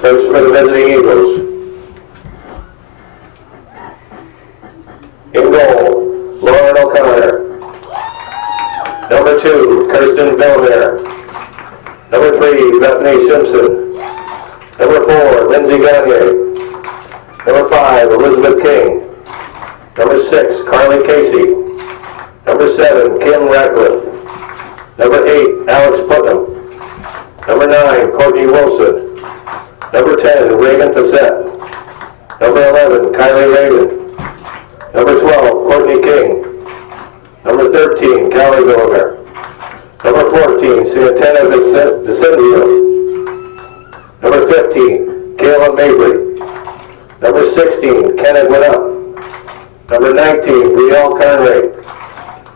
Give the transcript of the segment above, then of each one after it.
First for the visiting Eagles. In goal, Lauren O'Connor. Number 2, Kirsten Belmere. Number 3, Bethany Simpson. Number 4, Lindsay Gagne. Number 5, Elizabeth King. Number 6, Carly Casey. Number 7, Kim Ratcliffe. Number 8, Alex Putnam. Number 9, Courtney Wilson. Number 10, Reagan Fassett. Number 11, Kylie Raven. Number 12, Courtney King. Number 13, Callie Villimer. Number 14, Ciatena Vicendio. Number 15, Kayla Mabry. Number 16, Kenneth Winnup. Number 19, Brielle Conray.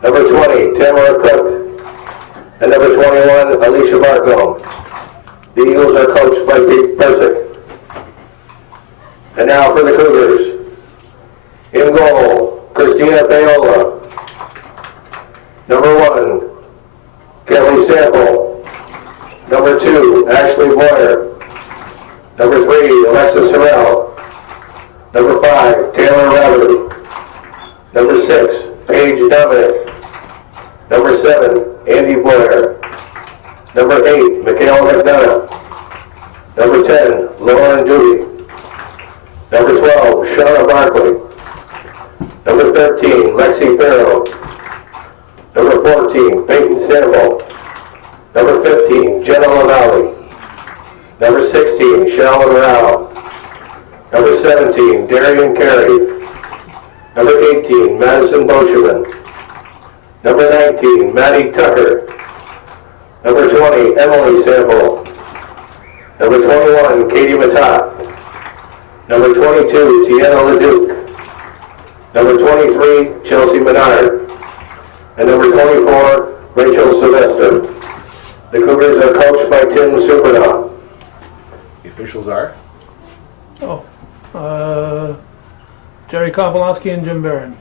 Number 20, Tamara Cook. And number 21, Alicia Marcom. The Eagles are coached by Pete Persick. And now for the Cougars. In goal, Christina Paola. Number 1, Kelly Sample. Number 2, Ashley Boyer. Number 3, Alexis Sorrell. Number 5, Taylor Rabbit. Number 6, Paige Dominic. Number 7, Andy Boyer. Number 8, Michaela McDonough. Number 10, Lauren Dewey. Number 12, Shauna Barkley. Number 13, Lexi Farrow. Number 14, Peyton Sample. Number 15, Jenna Lavalley. Number 16, Shalom Rao. Number 17, Darian Carey. Number 18, Madison Boscheman. Number 19, Maddie Tucker. Number 20, Emily Sample. Number 21, Katie Matat. Number 22, Tiana Leduc. Number 23, Chelsea Menard. And number 24, Rachel Sylvester. The Cougars are coached by Tim Supernaw. The officials are? Jerry Kowalski and Jim Barron.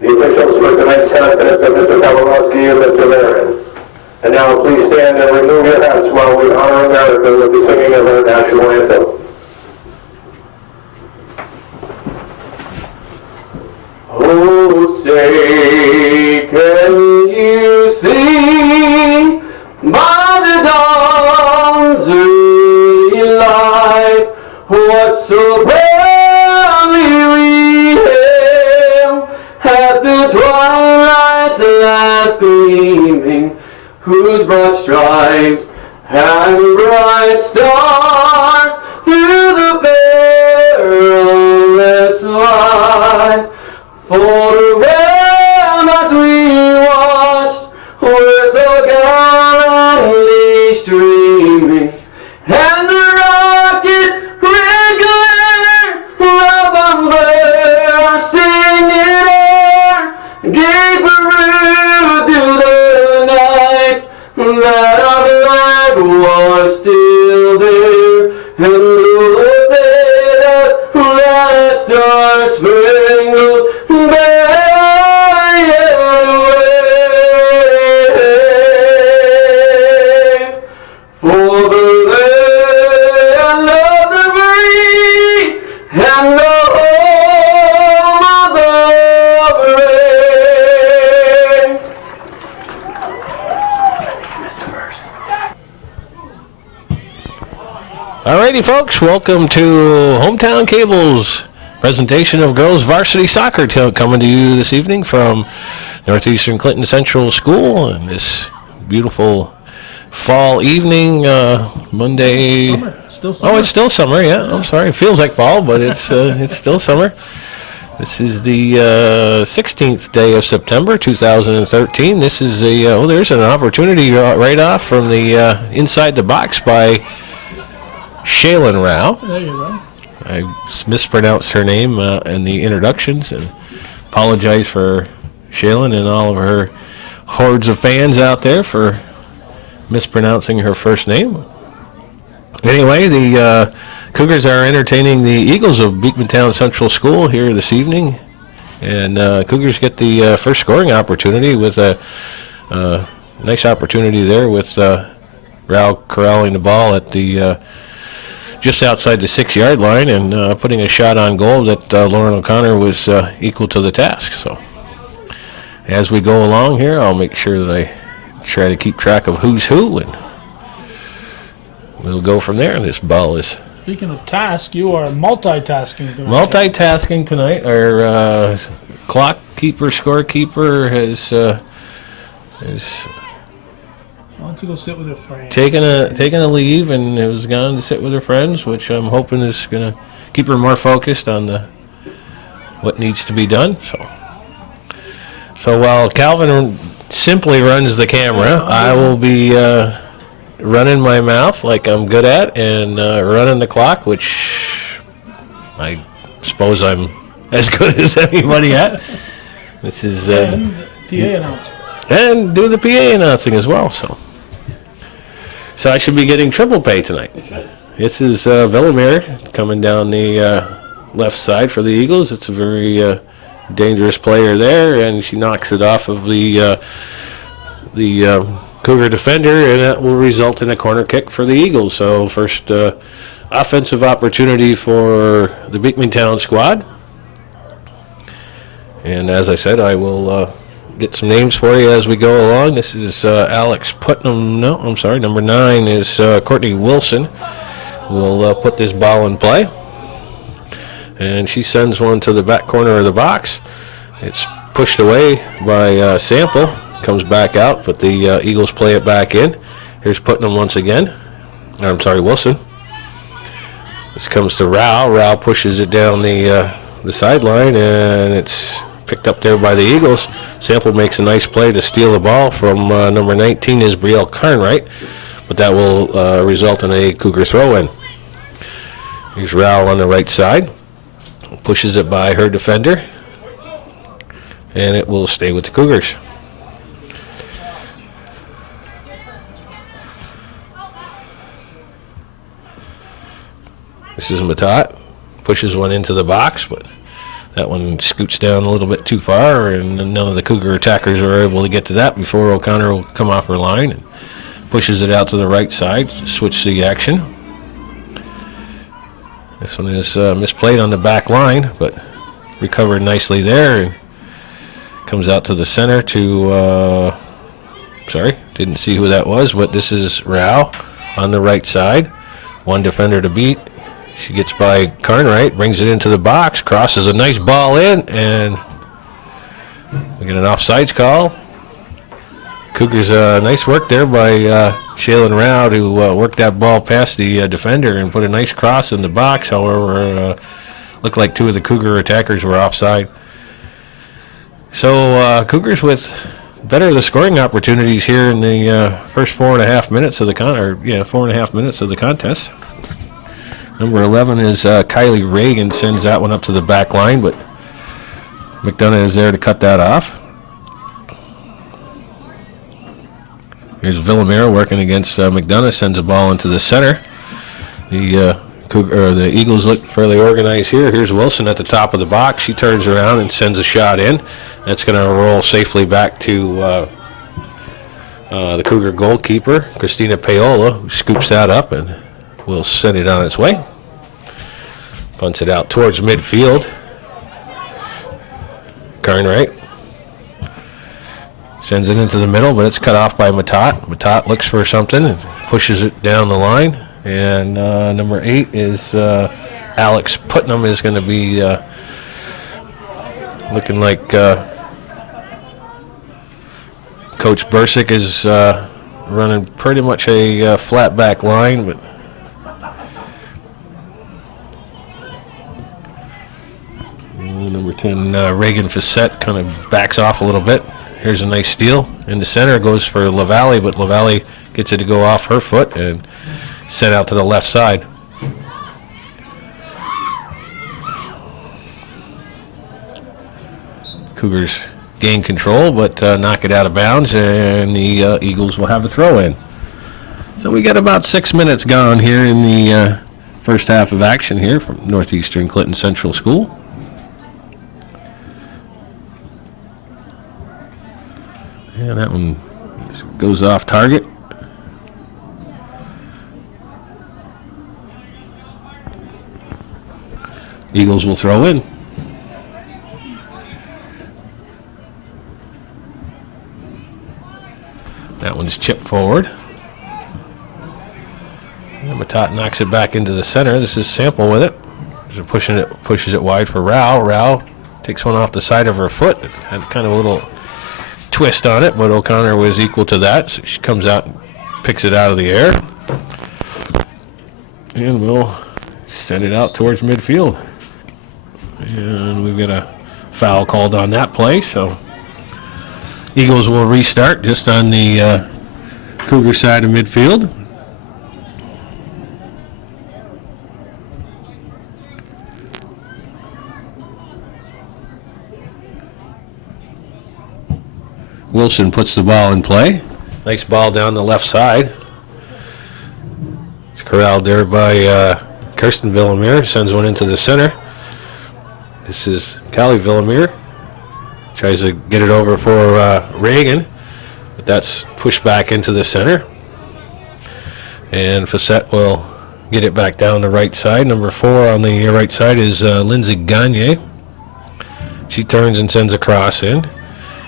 The officials for tonight's contest are Mr. Kowalski and Mr. Barron. And now please stand and remove your hats while we honor America with the singing of our national anthem. Oh, say, can you see by the dawn's early light what so proudly we hailed at the twilight's last gleaming, whose broad stripes and bright stars through the perilous fight. For the ramparts we watched were so gallantly streaming, and the rocket's red glare of bursting in air gave proof to the night that our flag was still there, and those sailors that star-spangled Alrighty, folks, welcome to Hometown Cable's presentation of girls varsity soccer coming to you this evening from Northeastern Clinton Central School on this beautiful fall evening, Monday. Still summer. Oh, it's still summer, yeah. I'm sorry. It feels like fall, but it's still summer. This is the 16th day of September, 2013. This is there's an opportunity right off from the inside the box by Shaylin Rao. There you go. I mispronounced her name in the introductions and apologize for Shaylin and all of her hordes of fans out there for mispronouncing her first name. Anyway, the Cougars are entertaining the Eagles of Beekmantown Central School here this evening, and Cougars get the first scoring opportunity with a nice opportunity there with Rao corralling the ball at the just outside the 6-yard line and putting a shot on goal that Lauren O'Connor was equal to the task. So as we go along here, I'll make sure that I try to keep track of who's who, and we'll go from there. This ball is Speaking of task, you are multitasking tonight. multitasking tonight. Our clock keeper, scorekeeper has Why don't you go sit with your friend? taken a leave and has gone to sit with her friends, which I'm hoping is going to keep her more focused on what needs to be done. So while Calvin simply runs the camera, I will be running my mouth like I'm good at, and running the clock, which I suppose I'm as good as anybody at. This is And PA announcer. and do the PA announcing as well. So I should be getting triple pay tonight. This is Villamere coming down the left side for the Eagles. It's a very dangerous player there, and she knocks it off of the Cougar defender, and that will result in a corner kick for the Eagles. So first offensive opportunity for the Beekmantown squad. And as I said, I will get some names for you as we go along. This is Alex Putnam. No, I'm sorry. Number 9 is Courtney Wilson. We'll put this ball in play. And she sends one to the back corner of the box. It's pushed away by Sample. Comes back out, but the Eagles play it back in. Here's Putnam once again. I'm sorry, Wilson. This comes to Rao. Rao pushes it down the sideline, and it's picked up there by the Eagles. Sample makes a nice play to steal the ball from number 19 is Brielle Carnwright, but that will result in a Cougar throw-in. Here's Rao on the right side. Pushes it by her defender, and it will stay with the Cougars. This is Matat. Pushes one into the box, but that one scoots down a little bit too far, and none of the Cougar attackers are able to get to that before O'Connor will come off her line and pushes it out to the right side, switch the action. This one is misplayed on the back line, but recovered nicely there, and comes out to the center to, sorry, didn't see who that was, but this is Rao on the right side. One defender to beat. She gets by Carnwright, brings it into the box, crosses a nice ball in, and we get an offsides call. Cougars, nice work there by Shaylin Rao to work that ball past the defender and put a nice cross in the box. However, looked like 2 of the Cougar attackers were offside. So Cougars with better of the scoring opportunities here in the first 4.5 minutes of the 4.5 minutes of the contest. Number 11 is Kylie Reagan, sends that one up to the back line, but McDonough is there to cut that off. Here's Villamere working against McDonough, sends a ball into the center. The Eagles look fairly organized here. Here's Wilson at the top of the box. She turns around and sends a shot in. That's going to roll safely back to the Cougar goalkeeper, Christina Paola, who scoops that up and will send it on its way. Punts it out towards midfield. Carnwright sends it into the middle, but it's cut off by Matat. Matat looks for something and pushes it down the line. And number 8 is Alex Putnam is going to be looking like Coach Bursick is running pretty much a flat back line, but number 10, Reagan Facette kind of backs off a little bit. Here's a nice steal. In the center goes for LaValle, but LaValle gets it to go off her foot and sent out to the left side. Cougars gain control, but knock it out of bounds, and the Eagles will have a throw-in. So we got about 6 minutes gone here in the first half of action here from Northeastern Clinton Central School. And that one goes off target. Eagles will throw in. That one's chipped forward. And Matat knocks it back into the center. This is Sample with it. Pushes it wide for Rao. Rao takes one off the side of her foot. It had kind of a little twist on it, but O'Connor was equal to that. So she comes out and picks it out of the air. And we'll send it out towards midfield. And we've got a foul called on that play, so Eagles will restart just on the Cougar side of midfield. Wilson puts the ball in play. Nice ball down the left side. It's corralled there by Kirsten Villamere. Sends one into the center. This is Callie Villamere. Tries to get it over for Reagan, but that's pushed back into the center. And Facette will get it back down the right side. Number 4 on the right side is Lindsay Gagne. She turns and sends a cross in.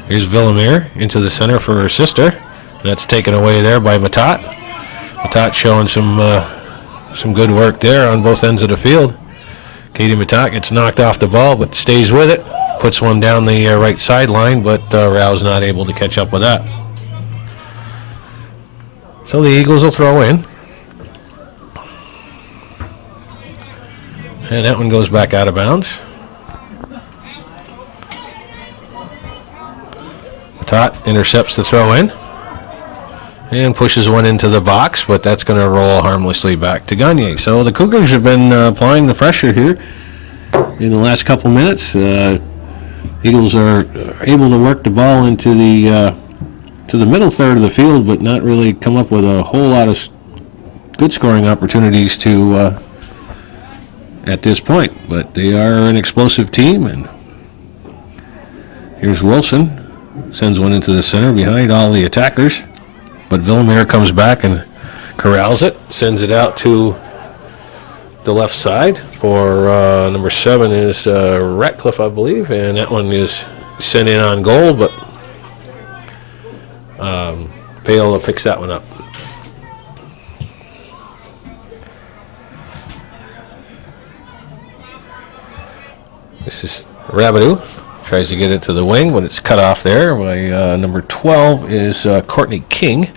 Here's Villamere into the center for her sister. That's taken away there by Matat. Matat showing some good work there on both ends of the field. Katie Matat gets knocked off the ball but stays with it. Puts one down the right sideline, but Rao's not able to catch up with that. So the Eagles will throw in. And that one goes back out of bounds. Matat intercepts the throw in and pushes one into the box, but that's going to roll harmlessly back to Gagne. So the Cougars have been applying the pressure here in the last couple minutes. Eagles are able to work the ball into the middle third of the field, but not really come up with a whole lot of good scoring opportunities to at this point. But they are an explosive team, and here's Wilson. Sends one into the center behind all the attackers. But Villamere comes back and corrals it. Sends it out to the left side for number 7 is Ratcliffe, I believe. And that one is sent in on goal, but Paola picks that one up. This is Rabideau. Tries to get it to the wing, but it's cut off there by number 12 is Courtney King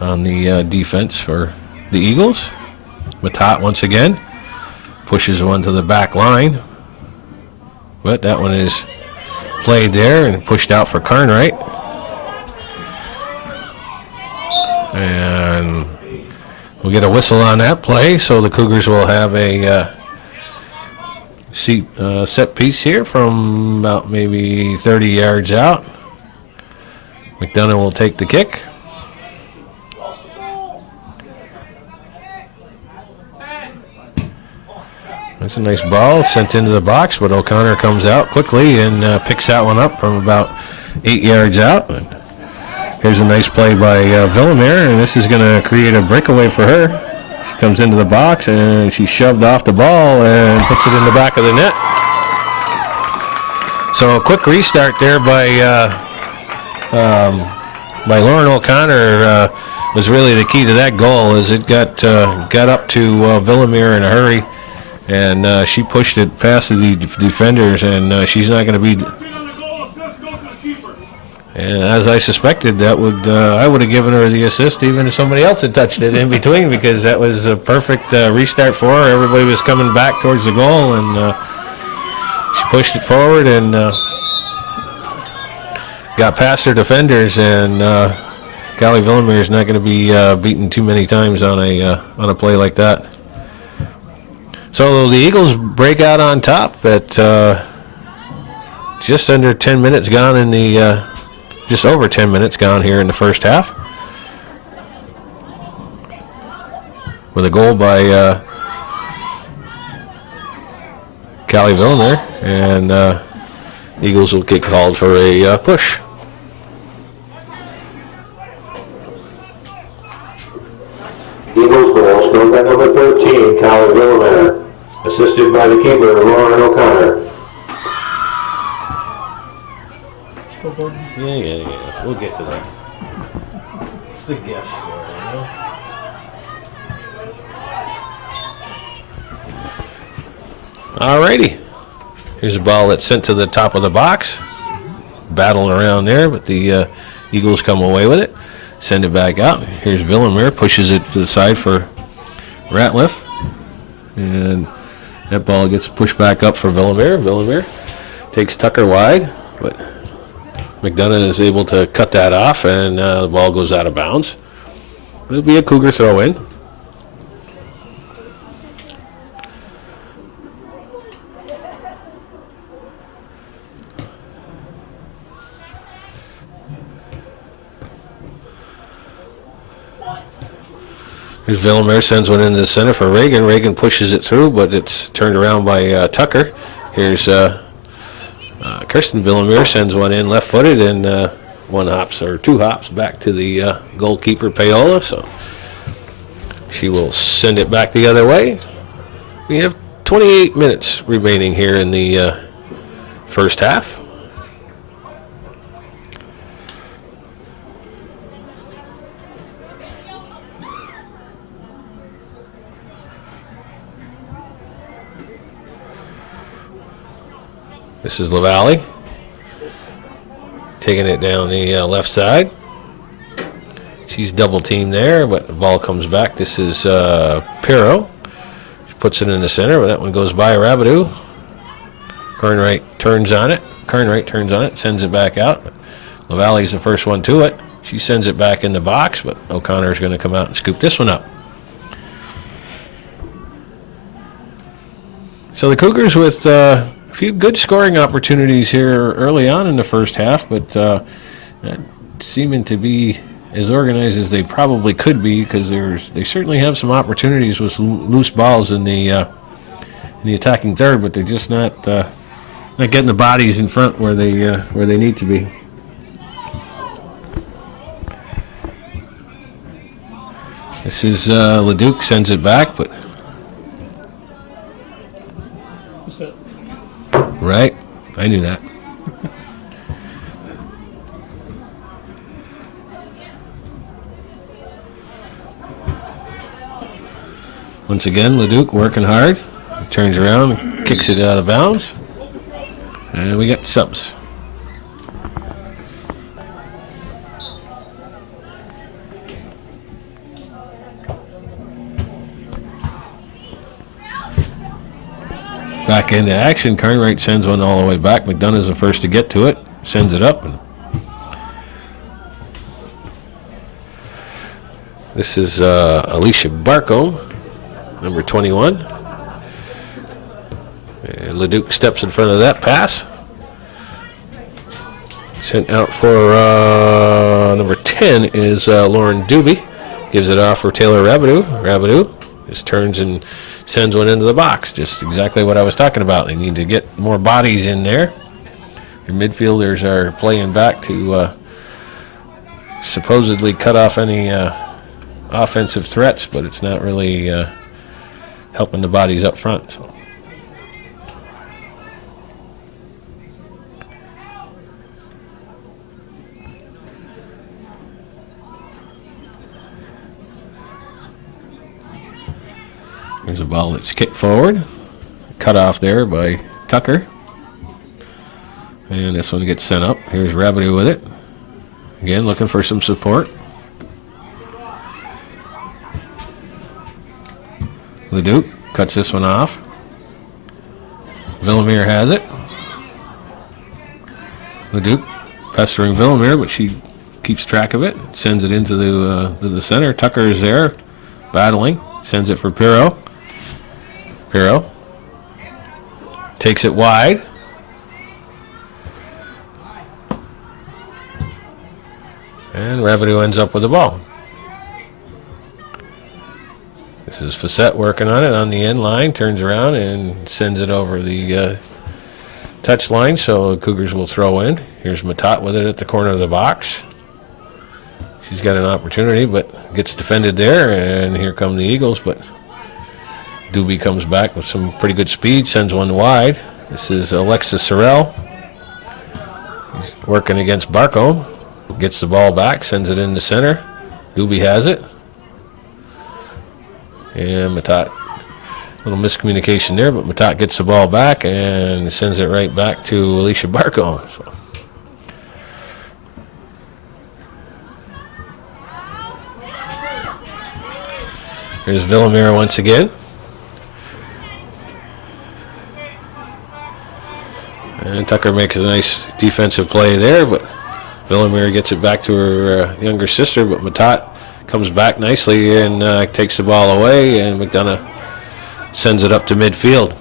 on the defense for the Eagles. Matat once again pushes one to the back line, but that one is played there and pushed out for Carnwright. And we'll get a whistle on that play, so the Cougars will have a set piece here from about maybe 30 yards out. McDonough will take the kick. That's a nice ball sent into the box, but O'Connor comes out quickly and picks that one up from about 8 yards out. And here's a nice play by Villamere, and this is going to create a breakaway for her. She comes into the box and she's shoved off the ball and puts it in the back of the net. So a quick restart there by Lauren O'Connor was really the key to that goal, as it got up to Villamere in a hurry, and she pushed it past the defenders, and she's not going to be. And as I suspected, that would I would have given her the assist even if somebody else had touched it in between, because that was a perfect restart for her. Everybody was coming back towards the goal, and she pushed it forward and got past her defenders. And Callie Villamere is not going to be beaten too many times on a play like that. So the Eagles break out on top at just under 10 minutes gone in the. Just over 10 minutes gone here in the first half, with a goal by Callie Villamere, and Eagles will get called for a push. Eagles goal scored by number 13, Callie Villamere. Assist assisted by the keeper, Lauren O'Connor. Yeah. We'll get to that. It's the guess score, you know? Alrighty. Here's a ball that's sent to the top of the box. Battling around there, but the Eagles come away with it. Send it back out. Here's Villamere, pushes it to the side for Ratliff. And that ball gets pushed back up for Villamere. Villamere takes Tucker wide, but McDonough is able to cut that off, and the ball goes out of bounds. It'll be a Cougar throw-in. Here's Villamere, sends one into the center for Reagan. Reagan pushes it through, but it's turned around by Tucker. Here's Kirsten Villamere, sends one in left-footed, and two hops back to the goalkeeper Paola. So she will send it back the other way. We have 28 minutes remaining here in the first half. This is LaValle taking it down the left side. She's double teamed there, but the ball comes back. This is Pirro. She puts it in the center, but that one goes by Rabideau. Carnwright turns on it, sends it back out. LaValle's the first one to it. She sends it back in the box, but O'Connor's going to come out and scoop this one up. So the Cougars with a few good scoring opportunities here early on in the first half, but seeming to be as organized as they probably could be, because they certainly have some opportunities with loose balls in the attacking third, but they're just not getting the bodies in front where they need to be. This is Leduc, sends it back, but right, I knew that. Once again, Leduc working hard. He turns around, kicks it out of bounds, and we got subs. Back into action. Carnwright sends one all the way back. McDonough's the first to get to it. Sends it up. And this is Alicia Barco, number 21. And Leduc steps in front of that pass. Sent out for number 10 is Lauren Doobie. Gives it off for Taylor Rabideau. Rabideau just turns and sends one into the box. Just exactly what I was talking about. They need to get more bodies in there. Your midfielders are playing back to supposedly cut off any offensive threats, but it's not really helping the bodies up front. So. There's a ball that's kicked forward. Cut off there by Tucker. And this one gets sent up. Here's Rabideau with it. Again, looking for some support. Leduc cuts this one off. Villamere has it. Leduc pestering Villamere, but she keeps track of it. Sends it into the center. Tucker is there, battling. Sends it for Pirro. Pirro takes it wide. And Rabideau ends up with the ball. This is Facette working on it on the end line, turns around and sends it over the touch line, so Cougars will throw in. Here's Matat with it at the corner of the box. She's got an opportunity, but gets defended there, and here come the Eagles, but Doobie comes back with some pretty good speed, sends one wide. This is Alexis Sorrell. He's working against Barcombe. Gets the ball back, sends it in the center. Doobie has it. And Matat, a little miscommunication there, but Matat gets the ball back and sends it right back to Alicia Barcombe. So. Here's Villamere once again. And Tucker makes a nice defensive play there, but Villamere gets it back to her younger sister, but Matat comes back nicely and takes the ball away, and McDonough sends it up to midfield.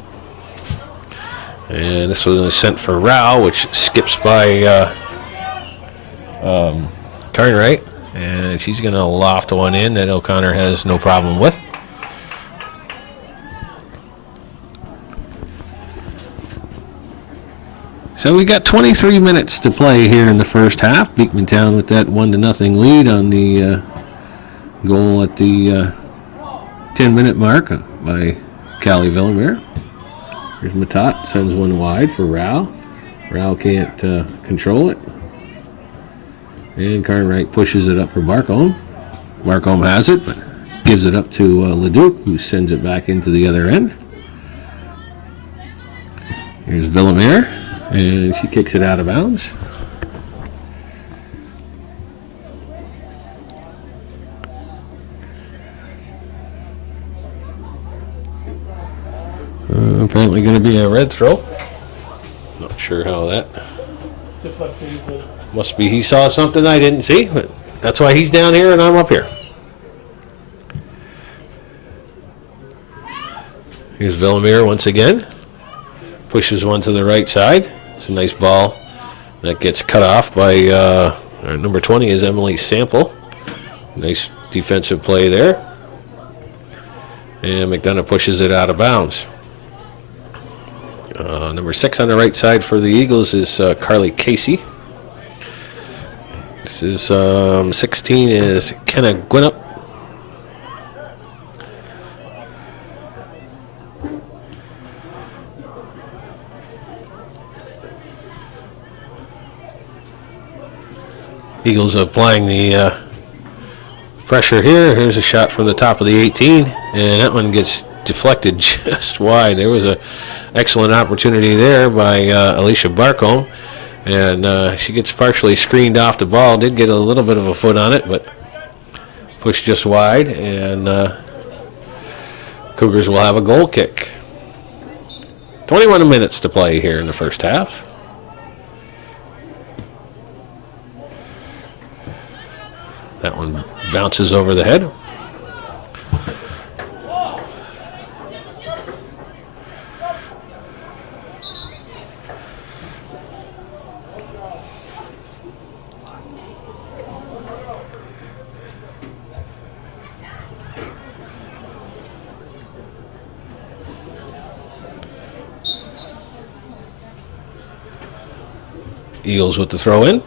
And this was sent for Rao, which skips by Carnwright, and she's going to loft one in that O'Connor has no problem with. So we got 23 minutes to play here in the first half. Beekmantown with that 1-0 lead on the goal at the 10-minute mark by Callie Villamere. Here's Matat, sends one wide for Rao. Rao can't control it. And Carnwright pushes it up for Barcombe. Barcombe has it, but gives it up to Leduc, who sends it back into the other end. Here's Villamere, and she kicks it out of bounds. Apparently going to be a red throw. Not sure how that. Must be he saw something I didn't see, but that's why he's down here and I'm up here. Here's Villamere once again. Pushes one to the right side. It's a nice ball that gets cut off by our number 20 is Emily Sample. Nice defensive play there. And McDonough pushes it out of bounds. Number 6 on the right side for the Eagles is Carly Casey. This is 16 is Kenna Gwinnett. Eagles applying the pressure here. Here's a shot from the top of the 18, and that one gets deflected just wide. There was a excellent opportunity there by Alicia Barcombe, and she gets partially screened off the ball. Did get a little bit of a foot on it, but pushed just wide, and Cougars will have a goal kick. 21 minutes to play here in the first half. That one bounces over the head. Eagles with the throw in.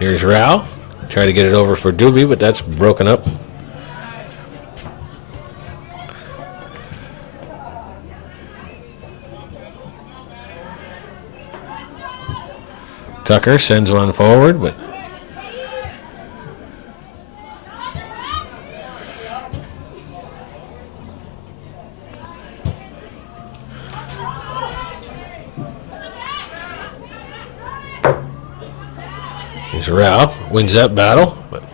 Here's Rao. Try to get it over for Doobie, but that's broken up. Tucker sends one forward, but here's Rao, wins that battle, but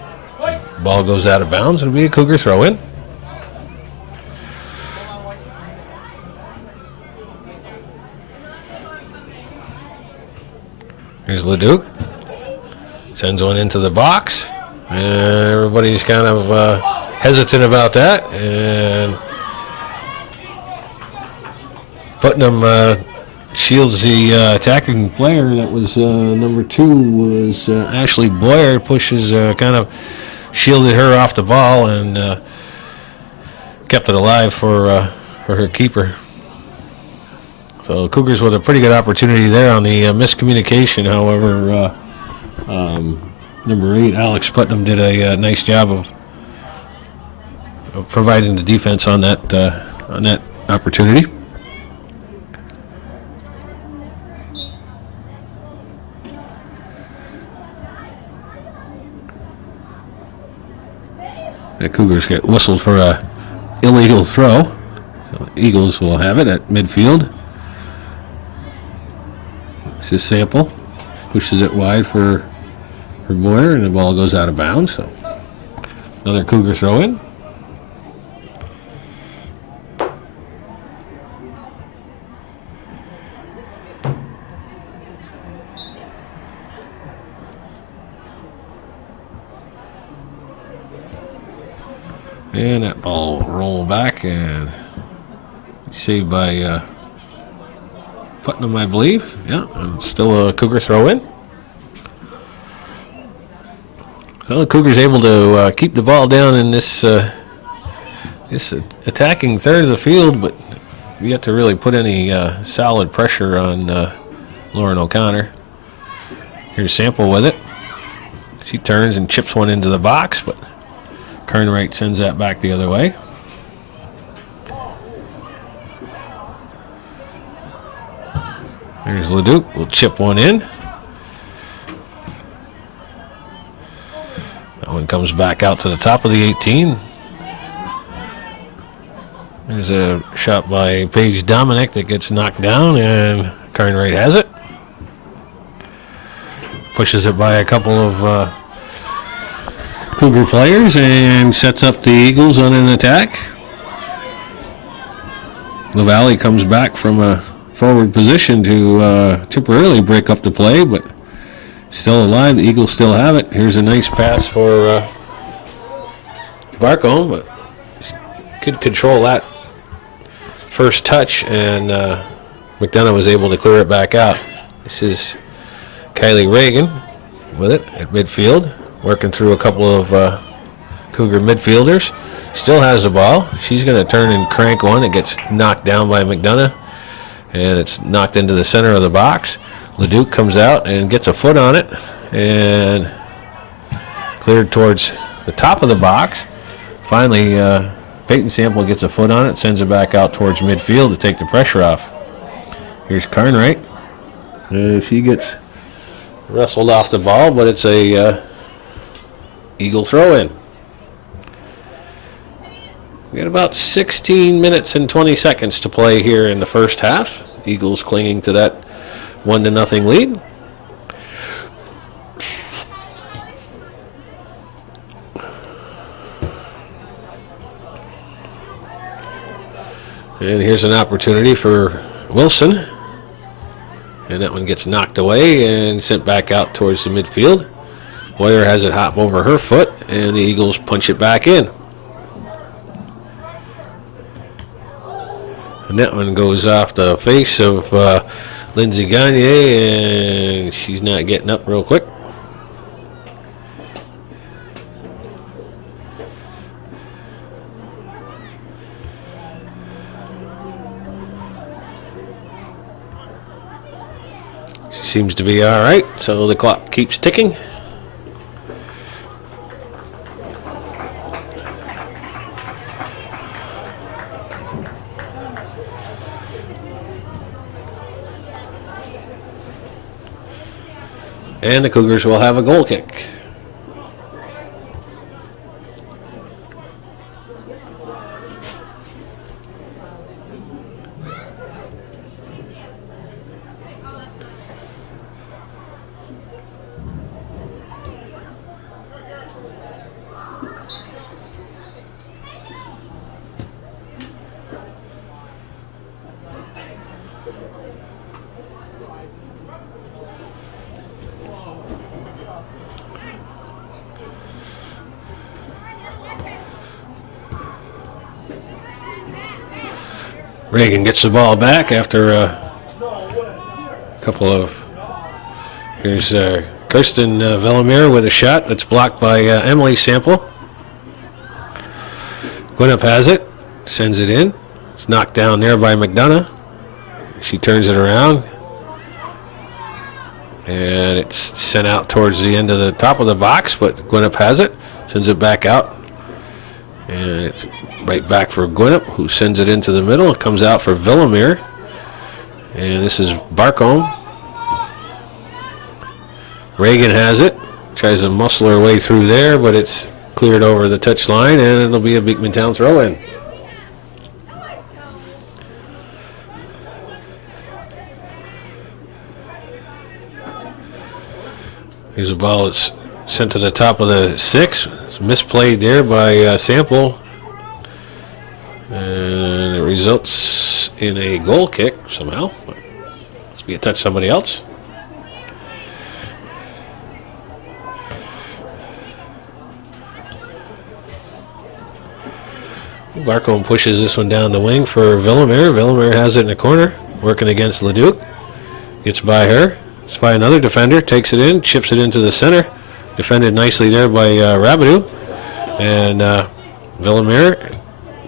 ball goes out of bounds. It'll be a Cougar throw in. Here's Leduc, sends one into the box, and everybody's kind of hesitant about that, and Putnam shields the attacking player. That was number 2 was Ashley Boyer. Pushes kind of shielded her off the ball and kept it alive for her keeper. So Cougars with a pretty good opportunity there on the miscommunication. However, number 8 Alex Putnam did a nice job of providing the defense on that on that opportunity. The Cougars get whistled for a illegal throw. So the Eagles will have it at midfield. This is Sample. Pushes it wide for Boyer, and the ball goes out of bounds. So another Cougar throw in. And that ball rolled back and saved by Putnam, I believe. Yeah, and still a Cougar throw in. So the Cougars able to keep the ball down in this attacking third of the field, but yet to really put any solid pressure on Lauren O'Connor. Here's Sample with it. She turns and chips one into the box, but Kernwright sends that back the other way. There's Leduc. Will chip one in. That one comes back out to the top of the 18. There's a shot by Paige Dominic that gets knocked down, and Kernwright has it. Pushes it by a couple of Cougar players and sets up the Eagles on an attack. LaValle comes back from a forward position to temporarily break up the play, but still alive. The Eagles still have it. Here's a nice pass for Barcombe, but could control that first touch, and McDonough was able to clear it back out. This is Kylie Reagan with it at midfield, working through a couple of Cougar midfielders. Still has the ball. She's going to turn and crank one. It gets knocked down by McDonough, and it's knocked into the center of the box. Leduc comes out and gets a foot on it, and cleared towards the top of the box. Finally, Peyton Sample gets a foot on it, sends it back out towards midfield to take the pressure off. Here's Carnwright. She gets wrestled off the ball, but it's a Eagle throw-in. We got about 16 minutes and 20 seconds to play here in the first half. Eagles clinging to that 1-0 lead. And here's an opportunity for Wilson. And that one gets knocked away and sent back out towards the midfield. Boyer has it hop over her foot, and the Eagles punch it back in. And that one goes off the face of Lindsay Gagne, and she's not getting up real quick. She seems to be all right, so the clock keeps ticking. And the Cougars will have a goal kick. Reagan gets the ball back after a couple of... Here's Kirsten Velamir with a shot that's blocked by Emily Sample. Gwinnett has it, sends it in. It's knocked down there by McDonough. She turns it around, and it's sent out towards the end of the top of the box, but Gwinnett has it, sends it back out, and it's Right back for Gwinnett, who sends it into the middle. It comes out for Villamere. And this is Barcombe. Reagan has it. Tries to muscle her way through there, but it's cleared over the touch line, and it'll be a Beekmantown throw-in. Here's a ball that's sent to the top of the 6. It's misplayed there by Sample. And it results in a goal kick somehow. Must be a touch somebody else. Barcombe pushes this one down the wing for Villamere. Villamere has it in the corner, working against Leduc. Gets by her. It's by another defender. Takes it in, chips it into the center. Defended nicely there by Rabidou. And Villamere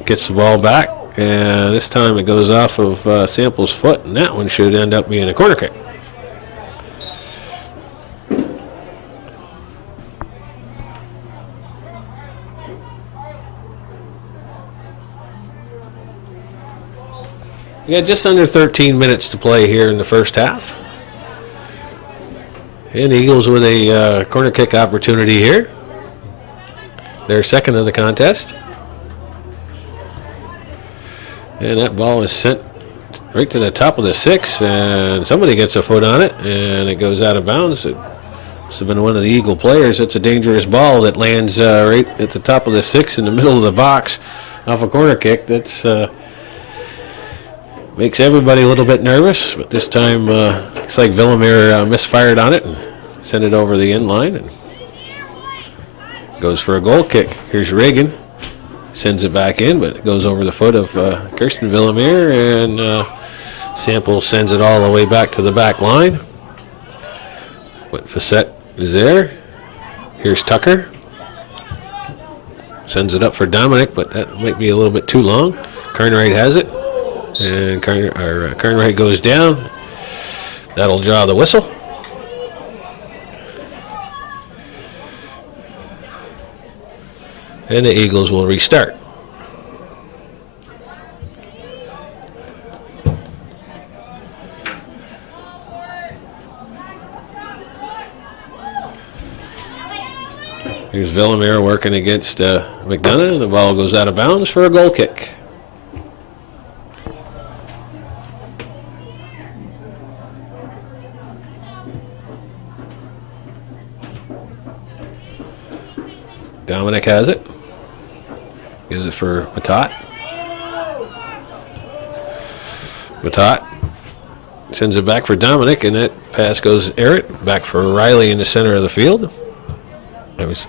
gets the ball back. And this time it goes off of Sample's foot. And that one should end up being a corner kick. We got just under 13 minutes to play here in the first half. And the Eagles with a corner kick opportunity here. Their second of the contest. And that ball is sent right to the top of the 6, and somebody gets a foot on it, and it goes out of bounds. It must have been one of the Eagle players. It's a dangerous ball that lands right at the top of the 6 in the middle of the box off a corner kick. That's makes everybody a little bit nervous, but this time looks like Villamere misfired on it and sent it over the end line and goes for a goal kick. Here's Reagan, sends it back in, but it goes over the foot of Kirsten Villamere, and Sample sends it all the way back to the back line. But Facette is there. Here's Tucker. Sends it up for Dominic, but that might be a little bit too long. Carnwright has it. And Carnwright goes down. That'll draw the whistle. And the Eagles will restart. Here's Villamere working against McDonough, and the ball goes out of bounds for a goal kick. Dominic has it. Gives it for Matat. Matat sends it back for Dominic, and that pass goes errant. Back for Riley in the center of the field. That was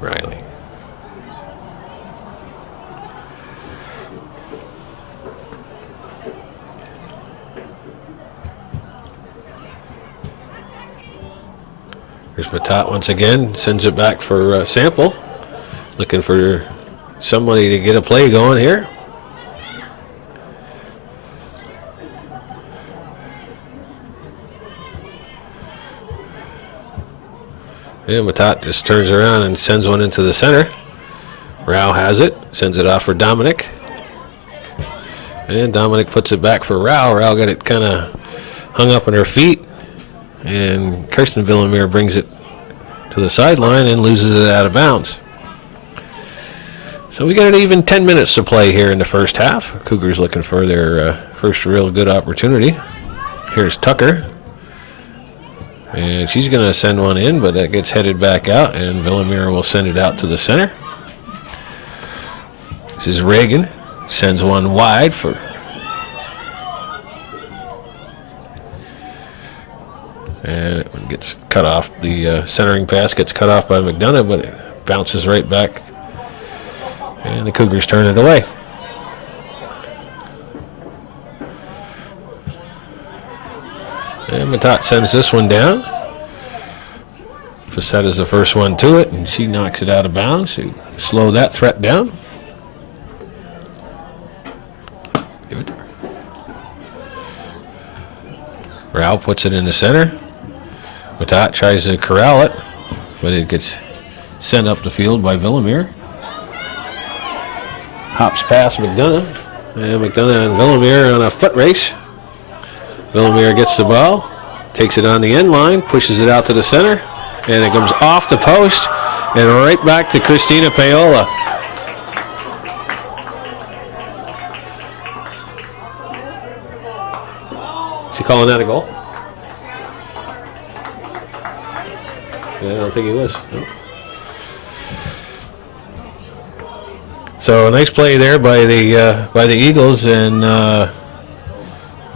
Riley. Here's Matat once again, sends it back for Sample. Looking for somebody to get a play going here. And Matat just turns around and sends one into the center. Rao has it, sends it off for Dominic. And Dominic puts it back for Rao. Rao got it kind of hung up on her feet. And Kirsten Villamere brings it to the sideline and loses it out of bounds. So we got an even 10 minutes to play here in the first half. Cougars looking for their first real good opportunity. Here's Tucker. And she's going to send one in, but that gets headed back out, and Villamere will send it out to the center. This is Reagan. Sends one wide for... And it gets cut off. The centering pass gets cut off by McDonough, but it bounces right back. And the Cougars turn it away. And Matat sends this one down. Facette is the first one to it, and she knocks it out of bounds to slow that threat down. Give it to her. Rao puts it in the center. Matat tries to corral it, but it gets sent up the field by Villamere. Hops past McDonough, and McDonough and Villamere on a foot race. Villamere gets the ball, takes it on the end line, pushes it out to the center, and it comes off the post and right back to Christina Paola. She calling that a goal? Yeah, I don't think he was. No. So a nice play there by the Eagles, and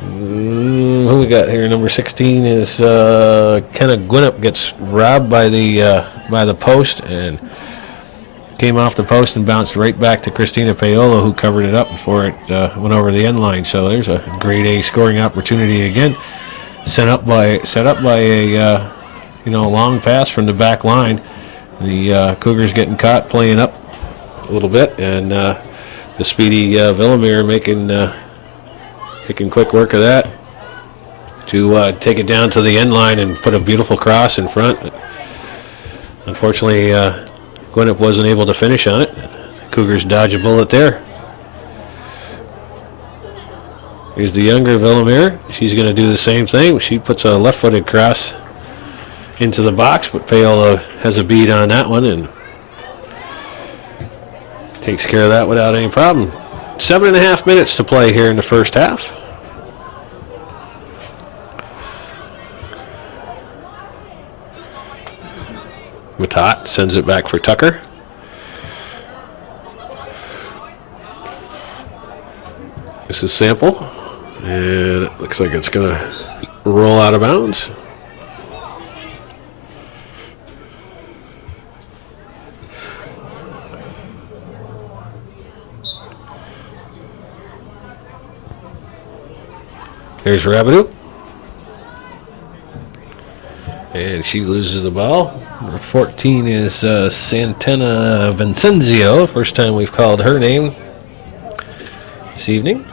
who we got here? Number 16 is Kenna Gwinnett gets robbed by the post and came off the post and bounced right back to Christina Paola, who covered it up before it went over the end line. So there's a grade A scoring opportunity again, set up by a long pass from the back line. The Cougars getting caught playing up a little bit, and the speedy Villamere making quick work of that to take it down to the end line and put a beautiful cross in front. Unfortunately, Gwinnett wasn't able to finish on it. Cougars dodge a bullet there. Here's the younger Villamere. She's going to do the same thing. She puts a left-footed cross into the box, but Paola has a bead on that one and takes care of that without any problem. 7.5 minutes to play here in the first half. Matat sends it back for Tucker. This is Sample, and it looks like it's going to roll out of bounds. Here's Rabideau. And she loses the ball. Number 14 is Santana Vincenzio. First time we've called her name this evening.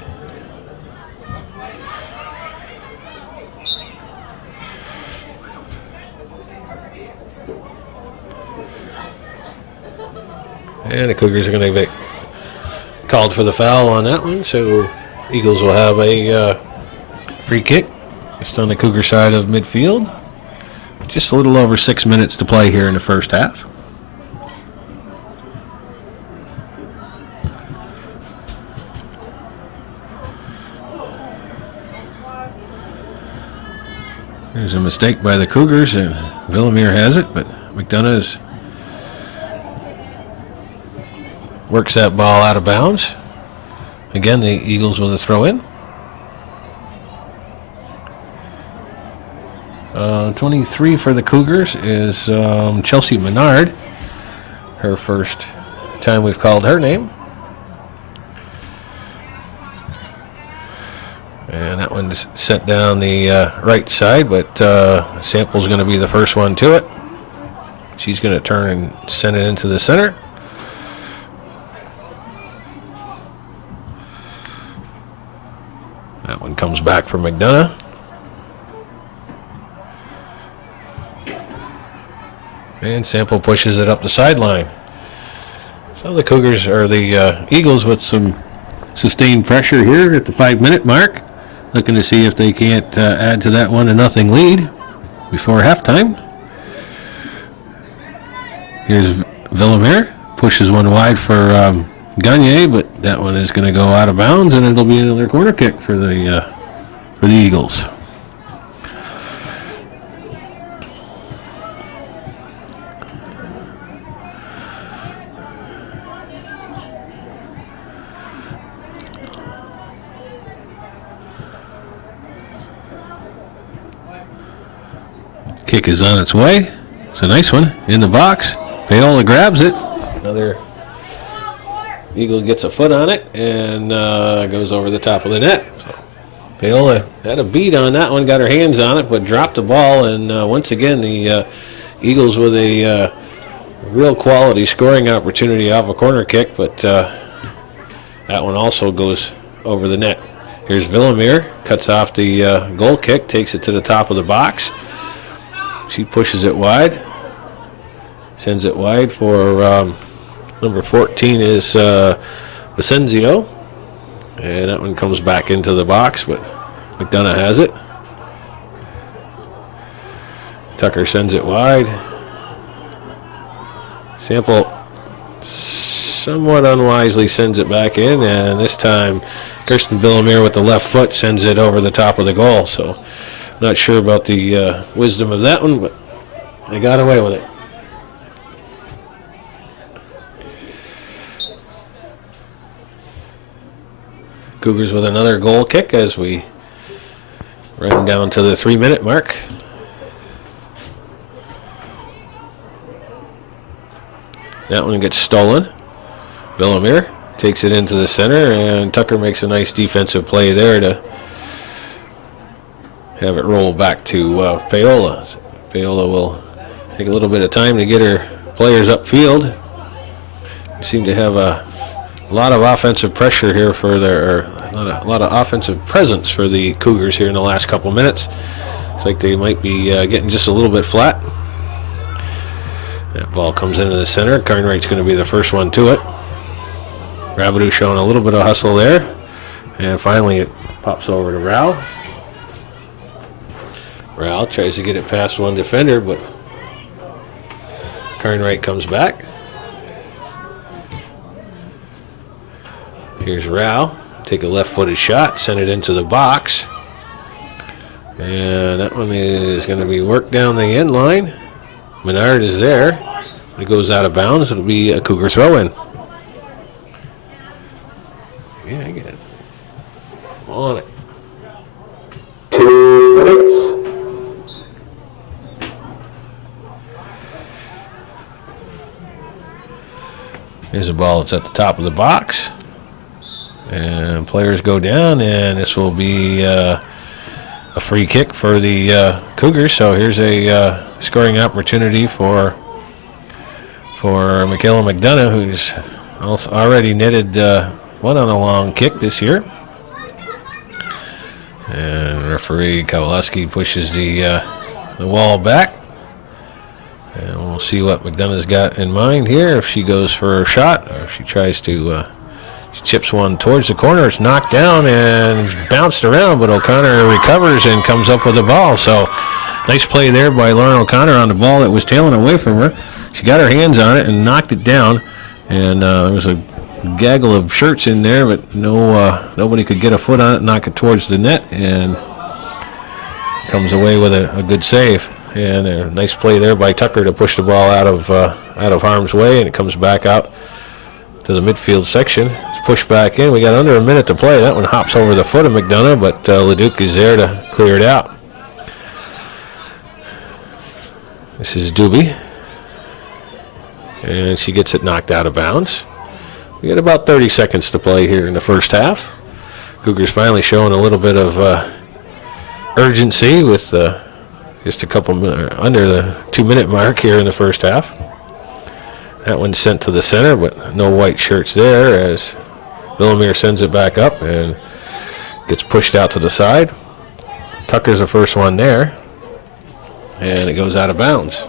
And the Cougars are going to get called for the foul on that one. So Eagles will have a free kick. Just on the Cougar side of midfield. Just a little over 6 minutes to play here in the first half. There's a mistake by the Cougars, and Villamere has it, but McDonough works that ball out of bounds. Again, the Eagles with a throw in. 23 for the Cougars is Chelsea Menard. Her first time we've called her name. And that one's sent down the right side, but Sample's going to be the first one to it. She's going to turn and send it into the center. That one comes back for McDonough. And Sample pushes it up the sideline. So the Cougars, or the Eagles, with some sustained pressure here at the 5-minute mark. Looking to see if they can't add to that 1-0 lead before halftime. Here's Villamere. Pushes one wide for Gagne, but that one is going to go out of bounds, and it'll be another corner kick for the Eagles. Kick is on its way. It's a nice one in the box. Paola grabs it. Another Eagle gets a foot on it and goes over the top of the net. So Paola had a beat on that one, got her hands on it, but dropped the ball. And once again, the Eagles with a real quality scoring opportunity off a corner kick, but that one also goes over the net. Here's Villamere, cuts off the goal kick, takes it to the top of the box. She pushes it wide, sends it wide for number 14 is Vicenzio. And that one comes back into the box, but McDonough has it. Tucker sends it wide. Sample somewhat unwisely sends it back in, and this time Kirsten Villamere with the left foot sends it over the top of the goal. So not sure about the wisdom of that one, but they got away with it. Cougars with another goal kick as we run down to the 3-minute mark. That one gets stolen. Villamere takes it into the center, and Tucker makes a nice defensive play there to have it roll back to Paola. Paola will take a little bit of time to get her players upfield. They seem to have a lot of offensive pressure here for their, a lot of offensive presence for the Cougars here in the last couple minutes. It's like they might be getting just a little bit flat. That ball comes into the center. Carnwright's going to be the first one to it. Rabideau showing a little bit of hustle there. And finally it pops over to Rao. Rao tries to get it past one defender, but Carnwright comes back. Here's Rao. Take a left-footed shot, send it into the box. And that one is going to be worked down the end line. Menard is there. It goes out of bounds. It'll be a Cougar throw-in. Yeah, I get it. On it. 2 minutes. Here's a ball that's at the top of the box. And players go down, and this will be a free kick for the Cougars. So here's a scoring opportunity for Michaela McDonough, who's also already netted one on a long kick this year. And referee Kowalski pushes the wall back. And we'll see what McDonough's got in mind here, if she goes for a shot or if she tries to she chips one towards the corner. It's knocked down and bounced around, but O'Connor recovers and comes up with the ball. So nice play there by Lauren O'Connor on the ball that was tailing away from her. She got her hands on it and knocked it down, and there was a gaggle of shirts in there, but nobody could get a foot on it, knock it towards the net, and comes away with a good save. And a nice play there by Tucker to push the ball out of harm's way, and it comes back out to the midfield section. It's pushed back in. We got under a minute to play. That one hops over the foot of McDonough, but Leduc is there to clear it out. This is Doobie, and she gets it knocked out of bounds. We got about 30 seconds to play here in the first half. Cougars finally showing a little bit of urgency with just a couple under the 2-minute mark here in the first half. That one's sent to the center, but no white shirts there as Villamere sends it back up and gets pushed out to the side. Tucker's the first one there, and it goes out of bounds.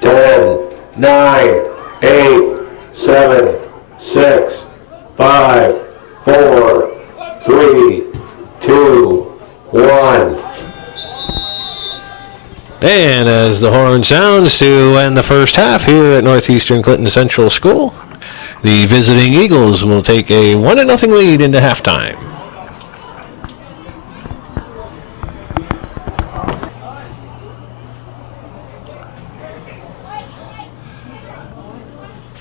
10, 9, 8, 7, 6, 5, 4, 3, 2, 1. And as the horn sounds to end the first half here at Northeastern Clinton Central School, the visiting Eagles will take a 1-0 lead into halftime.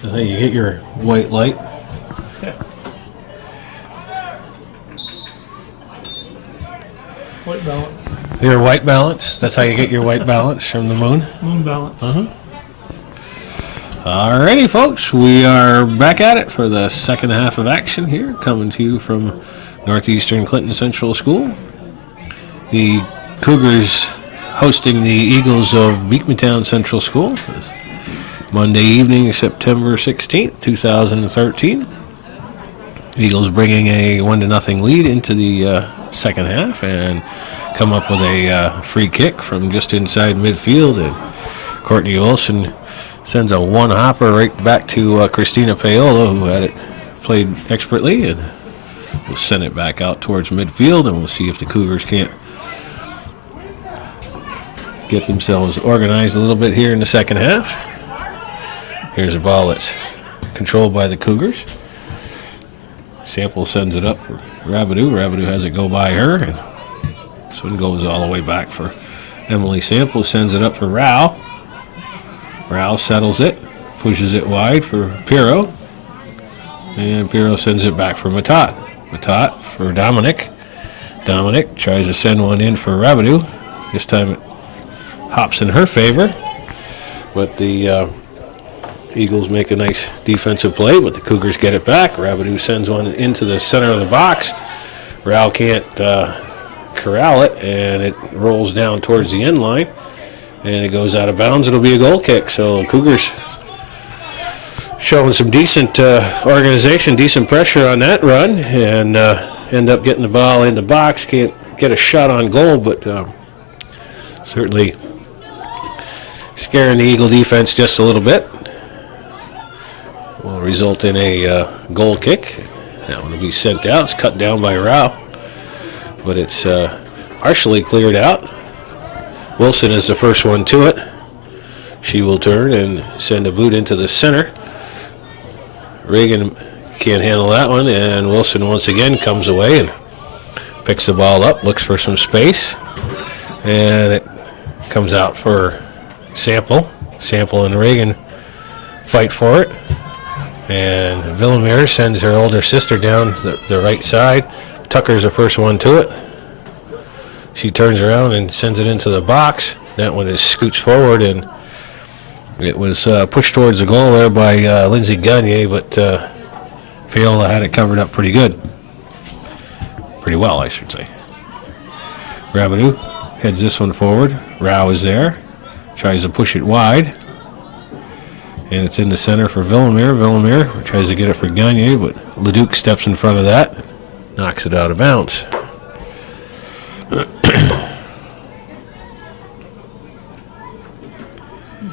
Hey, you get your white light. White balance. Your white balance. That's how you get your white balance from the moon. Moon balance. Alrighty, folks, we are back at it for the second half of action here, coming to you from Northeastern Clinton Central School. The Cougars hosting the Eagles of Beekmantown Central School. Monday evening, September 16th, 2013. Eagles bringing a 1-0 lead into the second half and come up with a free kick from just inside midfield, and Courtney Wilson sends a one-hopper right back to Christina Paolo, who had it played expertly, and we'll send it back out towards midfield, and we'll see if the Cougars can't get themselves organized a little bit here in the second half. Here's a ball that's controlled by the Cougars. Sample sends it up for Rabideau. Rabideau has it go by her, and this one goes all the way back for Emily Sample. Sends it up for Rao. Rao settles it, pushes it wide for Pirro, and Pirro sends it back for Matat. Matat for Dominic. Dominic tries to send one in for Rabideau. This time it hops in her favor, but the Eagles make a nice defensive play, but the Cougars get it back. Rabideau sends one into the center of the box. Rao can't corral it, and it rolls down towards the end line, and it goes out of bounds. It'll be a goal kick. So Cougars showing some decent organization, decent pressure on that run, and end up getting the ball in the box. Can't get a shot on goal, but certainly scaring the Eagle defense just a little bit. Will result in a goal kick. That one will be sent out. It's cut down by Rao, but it's partially cleared out. Wilson is the first one to it. She will turn and send a boot into the center. Reagan can't handle that one, and Wilson once again comes away and picks the ball up, looks for some space, and it comes out for Sample. Sample and Reagan fight for it, and Villamere sends her older sister down the right side. Tucker's the first one to it. She turns around and sends it into the box. That one is scoots forward, and it was pushed towards the goal there by Lindsay Gagne, but Viola had it covered up pretty good. Pretty well, I should say. Rabideau heads this one forward. Rao is there. Tries to push it wide. And it's in the center for Villamere. Villamere tries to get it for Gagne, but Leduc steps in front of that. Knocks it out of bounds.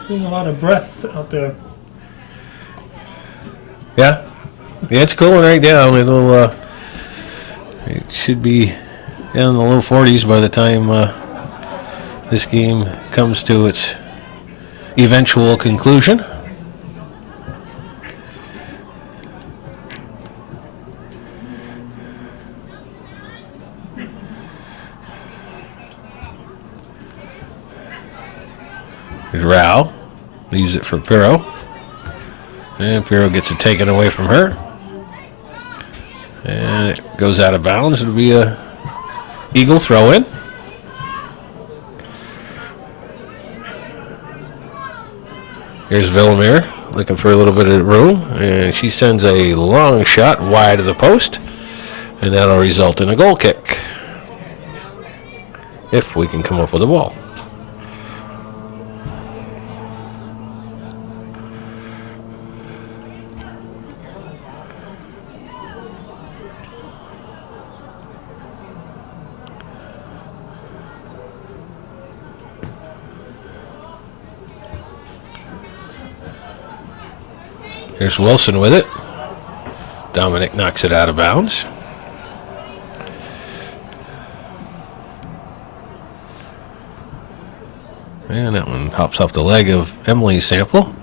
Seeing a lot of breath out there. Yeah, it's cooling right down. It'll it should be down in the low 40s by the time this game comes to its eventual conclusion. Here's Rao. Leaves it for Pirro. And Pirro gets it taken away from her. And it goes out of bounds. It'll be a Eagle throw in. Here's Villamere looking for a little bit of room. And she sends a long shot wide of the post. And that'll result in a goal kick, if we can come up with a ball. Here's Wilson with it. Dominic knocks it out of bounds. And that one hops off the leg of Emily's Sample.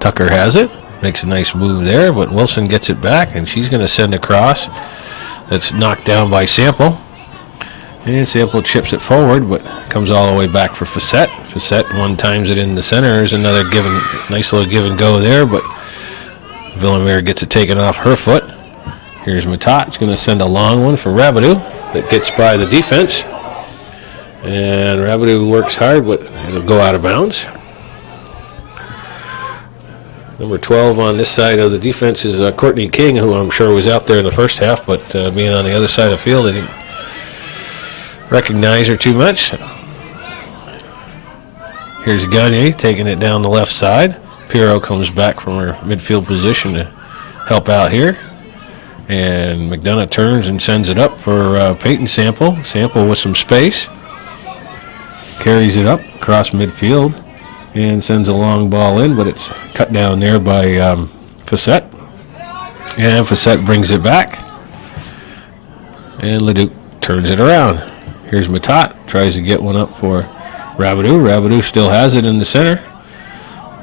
Tucker has it. Makes a nice move there, but Wilson gets it back, and she's going to send a cross that's knocked down by Sample. And Sample chips it forward, but comes all the way back for Facette. Facette one times it in the center. There's another nice little give and go there, but Villamere gets it taken off her foot. Here's Matat. It's going to send a long one for Rabideau that gets by the defense. And Rabideau works hard, but it'll go out of bounds. Number 12 on this side of the defense is Courtney King, who I'm sure was out there in the first half, but being on the other side of the field, I didn't recognize her too much. Here's Gagne taking it down the left side. Pirro comes back from her midfield position to help out here. And McDonough turns and sends it up for Peyton Sample. Sample with some space. Carries it up across midfield and sends a long ball in, but it's cut down there by Facette. And Facette brings it back. And Leduc turns it around. Here's Matat. Tries to get one up for Rabideau. Rabideau still has it in the center.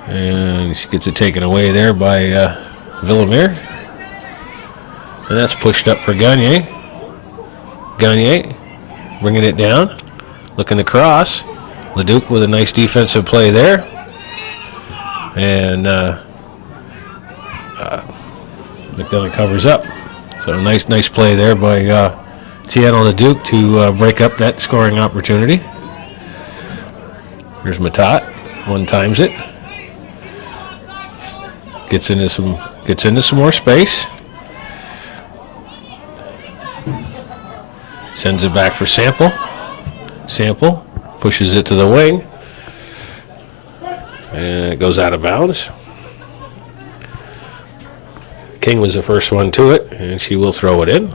And she gets it taken away there by Villamere. And that's pushed up for Gagne. Gagne bringing it down. Looking to cross. Leduc with a nice defensive play there. And McDonough covers up. So nice play there by Tiana Leduc to break up that scoring opportunity. Here's Matat. One times it. Gets into some more space. Sends it back for Sample. Sample pushes it to the wing. And it goes out of bounds. King was the first one to it, and she will throw it in.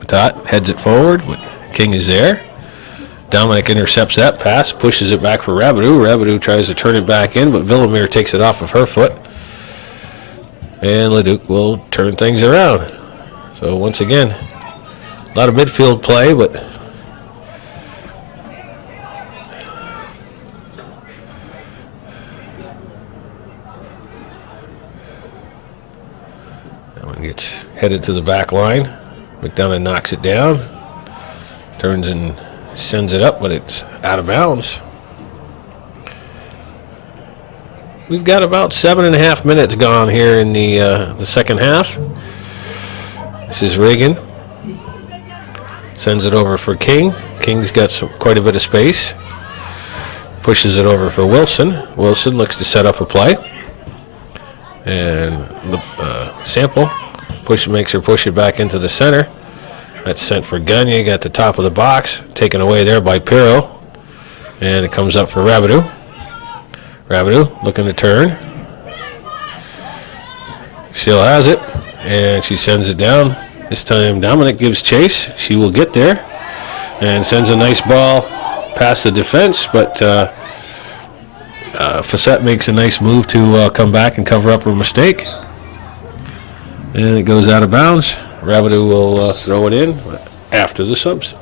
Matat heads it forward, but King is there. Dominic intercepts that pass, pushes it back for Rabideau. Rabideau tries to turn it back in, but Villamere takes it off of her foot. And Leduc will turn things around. So once again, a lot of midfield play, but that one gets headed to the back line. McDonough knocks it down, turns and sends it up, but it's out of bounds. We've got about 7.5 minutes gone here in the second half. This is Reagan. Sends it over for King. King's got quite a bit of space. Pushes it over for Wilson. Wilson looks to set up a play. And Sample makes her push it back into the center. That's sent for Gagne. Got the top of the box. Taken away there by Pirro. And it comes up for Rabideau. Rabideau looking to turn. Still has it. And she sends it down. This time Dominic gives chase. She will get there. And sends a nice ball past the defense. But Facette makes a nice move to come back and cover up her mistake. And it goes out of bounds. Rabideau will throw it in after the subs.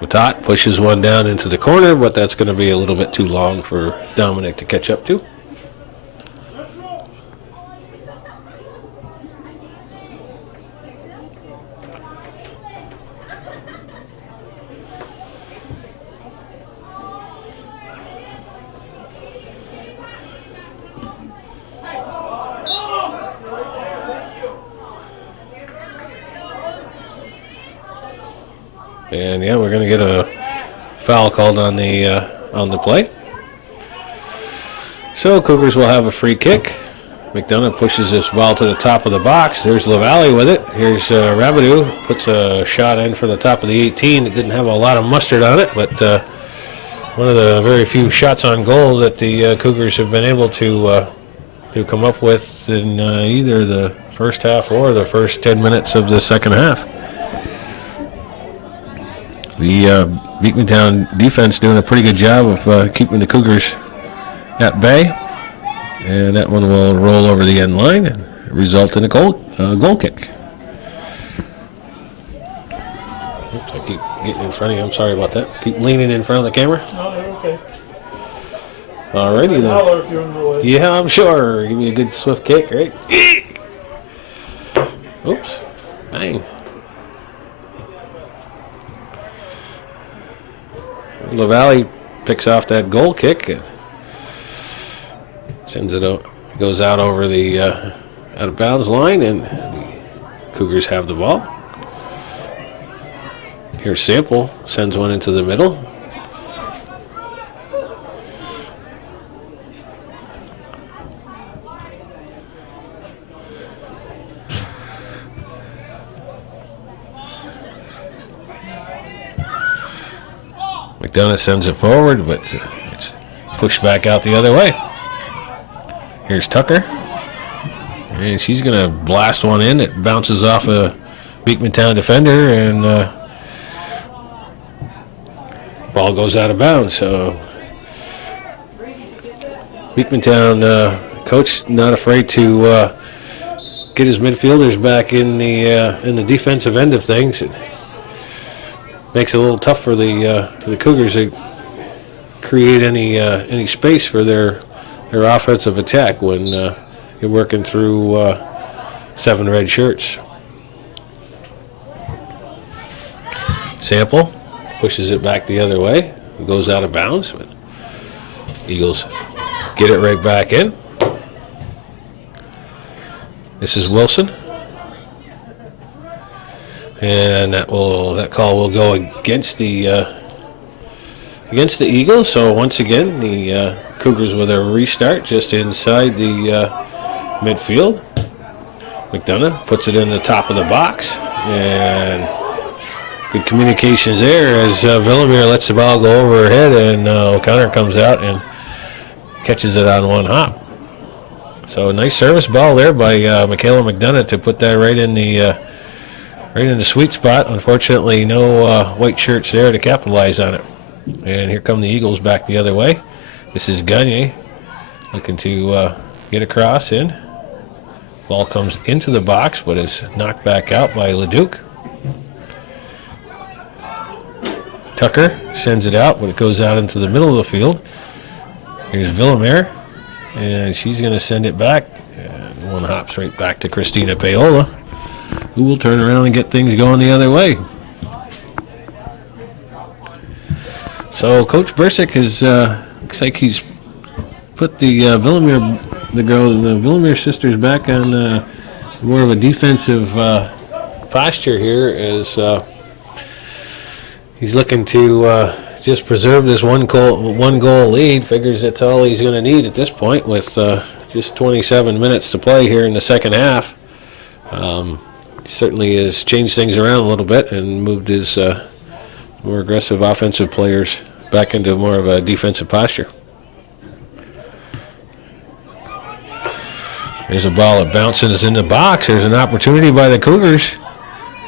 Matat pushes one down into the corner, but that's going to be a little bit too long for Dominic to catch up to. And yeah, we're going to get a foul called on the play. So Cougars will have a free kick. McDonough pushes this ball to the top of the box. There's LaValle with it. Here's Rabideau, puts a shot in for the top of the 18. It didn't have a lot of mustard on it, but one of the very few shots on goal that the Cougars have been able to come up with in either the first half or the first 10 minutes of the second half. The Beekmantown defense doing a pretty good job of keeping the Cougars at bay. And that one will roll over the end line and result in a goal kick. Oops, I keep getting in front of you. I'm sorry about that. Keep leaning in front of the camera. No, you're okay. All righty then. Holler if you're in the way. Yeah, I'm sure. Give me a good swift kick, right? Oops. Bang. LaValle picks off that goal kick and sends it out. Goes out over the out of bounds line, and the Cougars have the ball. Here's Sample, sends one into the middle. McDonough sends it forward, but it's pushed back out the other way. Here's Tucker. And she's going to blast one in. It bounces off a Beekmantown defender, and ball goes out of bounds. So Beekmantown coach not afraid to get his midfielders back in the defensive end of things. It makes it a little tough for the Cougars to create any space for their offensive attack when you're working through 7 red shirts. Sample pushes it back the other way. It goes out of bounds, but Eagles get it right back in. This is Wilson, and that call will go against the Eagles. So once again, the Cougars with a restart just inside the midfield. McDonough puts it in the top of the box, and good communications there as Villamere lets the ball go over her head, and O'Connor comes out and catches it on one hop. So a nice service ball there by Michaela McDonough to put that right in the sweet spot. Unfortunately, no white shirts there to capitalize on it. And here come the Eagles back the other way. This is Gagne looking to get across in. Ball comes into the box, but is knocked back out by Leduc. Tucker sends it out, but it goes out into the middle of the field. Here's Villamere, and she's going to send it back. And one hops right back to Christina Paola, who will turn around and get things going the other way. So Coach Bursick is looks like he's put the Villamere sisters back on more of a defensive posture here as he's looking to just preserve this one goal lead. Figures that's all he's going to need at this point with just 27 minutes to play here in the second half. Certainly has changed things around a little bit and moved his more aggressive offensive players back into more of a defensive posture. There's a ball that bounces in the box. There's an opportunity by the Cougars.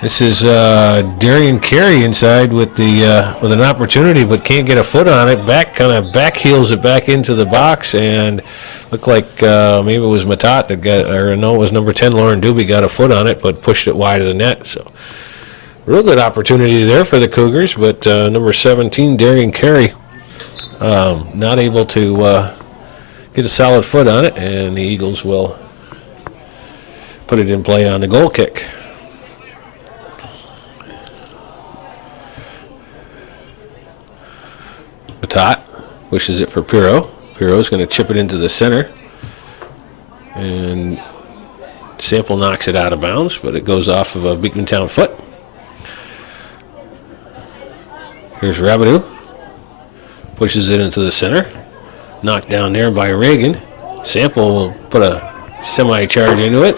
This is Darian Carey inside with an opportunity, but can't get a foot on it. Back heels it back into the box, and looked like maybe it was Matat that got, or no, it was number 10 Lauren Doobie got a foot on it, but pushed it wide of the net. So real good opportunity there for the Cougars, but number 17 Darian Carey not able to get a solid foot on it, and the Eagles will put it in play on the goal kick. Matat pushes it for Pirro. Pirro's going to chip it into the center, and Sample knocks it out of bounds, but it goes off of a Beekmantown foot. Here's Rabideau. Pushes it into the center. Knocked down there by Reagan. Sample will put a semi-charge into it.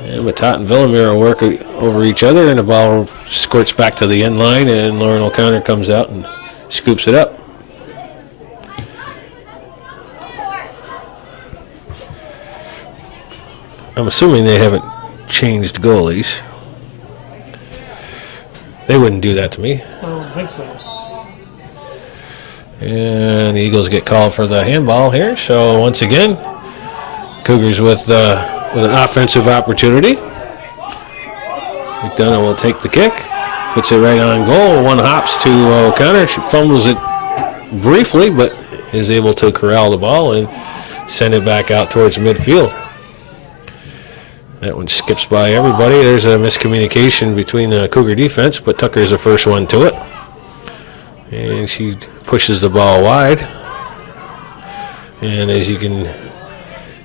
And Matat and Villamere will work over each other, and the ball squirts back to the end line, and Lauren O'Connor comes out and scoops it up. I'm assuming they haven't changed goalies. They wouldn't do that to me. I don't think so. And the Eagles get called for the handball here. So once again, Cougars with an offensive opportunity. McDonough will take the kick, puts it right on goal. One hops to O'Connor. She fumbles it briefly, but is able to corral the ball and send it back out towards midfield. That one skips by everybody. There's a miscommunication between the Cougar defense, but Tucker's the first one to it. And she pushes the ball wide. And as you can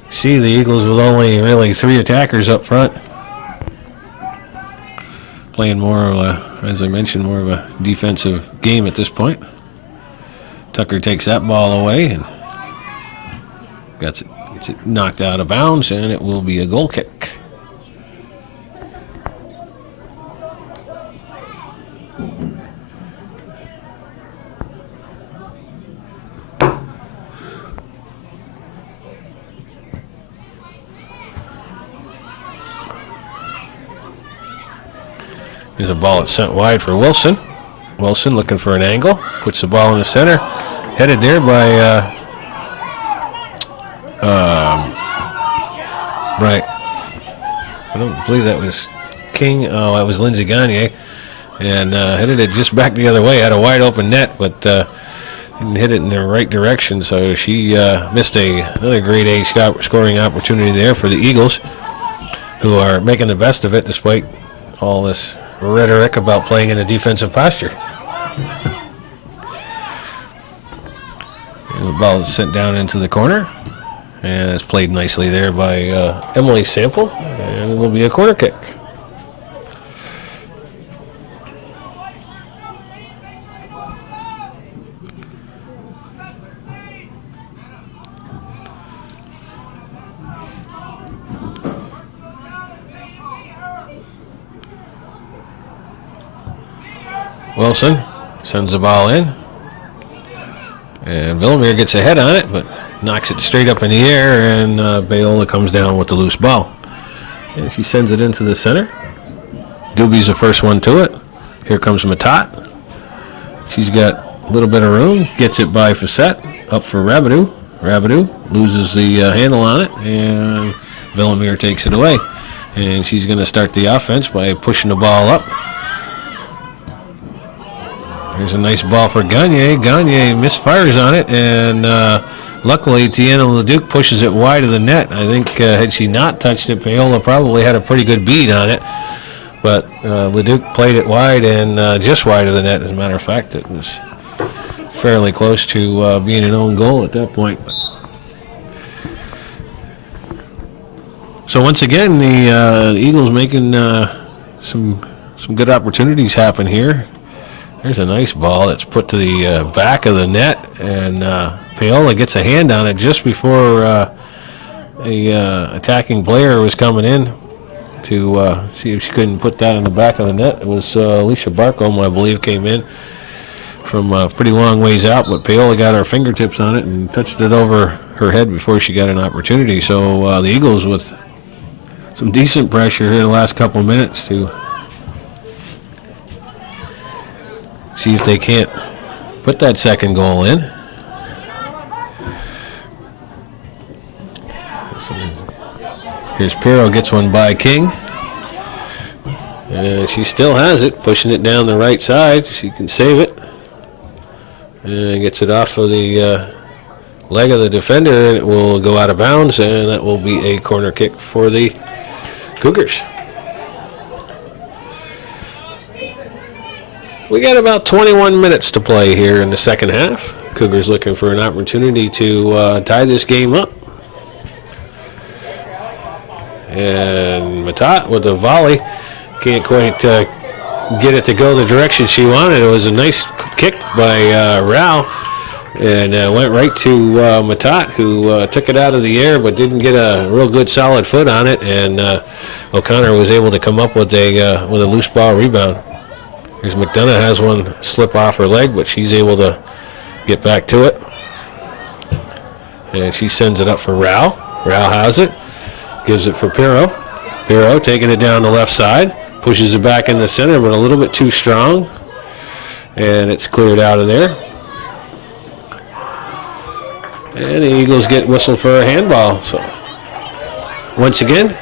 see, the Eagles with only really 3 attackers up front. Playing more of a, as I mentioned, more of a defensive game at this point. Tucker takes that ball away and gets it knocked out of bounds, and it will be a goal kick. There's a ball that's sent wide for Wilson. Wilson looking for an angle. Puts the ball in the center. Headed there by right. I don't believe that was King. Oh, that was Lindsay Gagne. And headed it just back the other way. Had a wide open net, but didn't hit it in the right direction. So she missed another grade A scoring opportunity there for the Eagles, who are making the best of it despite all this rhetoric about playing in a defensive posture. And the ball is sent down into the corner, and it's played nicely there by Emily Sample, and it will be a corner kick. Wilson sends the ball in, and Villamere gets a head on it, but knocks it straight up in the air, and Bayola comes down with the loose ball. And she sends it into the center. Doobie's the first one to it. Here comes Matat. She's got a little bit of room, gets it by Facette, up for Rabideau. Rabideau loses the handle on it, and Villamere takes it away. And she's going to start the offense by pushing the ball up. Here's a nice ball for Gagne. Gagne misfires on it, and luckily Tiana Leduc pushes it wide of the net. I think had she not touched it, Paola probably had a pretty good bead on it. But Leduc played it wide, and just wide of the net, as a matter of fact. It was fairly close to being an own goal at that point. So once again, the Eagles making some good opportunities happen here. There's a nice ball that's put to the back of the net, and Paola gets a hand on it just before a attacking player was coming in to see if she couldn't put that in the back of the net. It was Alicia Barcombe, I believe, came in from a pretty long ways out, but Paola got her fingertips on it and touched it over her head before she got an opportunity. So the Eagles with some decent pressure here in the last couple of minutes to see if they can't put that second goal in. So here's Pirro, gets one by King. She still has it, pushing it down the right side. She can save it. And gets it off of the leg of the defender, and it will go out of bounds, and that will be a corner kick for the Cougars. We got about 21 minutes to play here in the second half. Cougars looking for an opportunity to tie this game up. And Matat with a volley. Can't quite get it to go the direction she wanted. It was a nice kick by Rao, and went right to Matat, who took it out of the air but didn't get a real good solid foot on it, and O'Connor was able to come up with a loose ball rebound. Here's McDonough, has one slip off her leg, but she's able to get back to it. And she sends it up for Rao. Rao has it, gives it for Pirro. Pirro taking it down the left side, pushes it back in the center, but a little bit too strong. And it's cleared out of there. And the Eagles get whistled for a handball. So once again,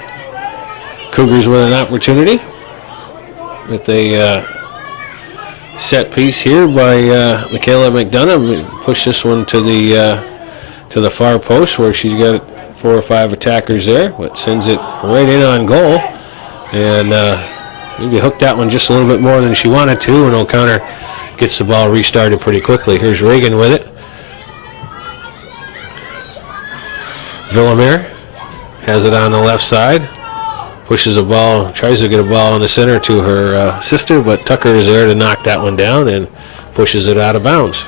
Cougars with an opportunity with a set piece here by Michaela McDonough. Push this one to the far post where she's got 4 or 5 attackers there, but sends it right in on goal, and maybe hooked that one just a little bit more than she wanted to, and O'Connor gets the ball restarted pretty quickly. Here's Reagan with it. Villamere has it on the left side. Pushes a ball, tries to get a ball in the center to her sister, but Tucker is there to knock that one down and pushes it out of bounds.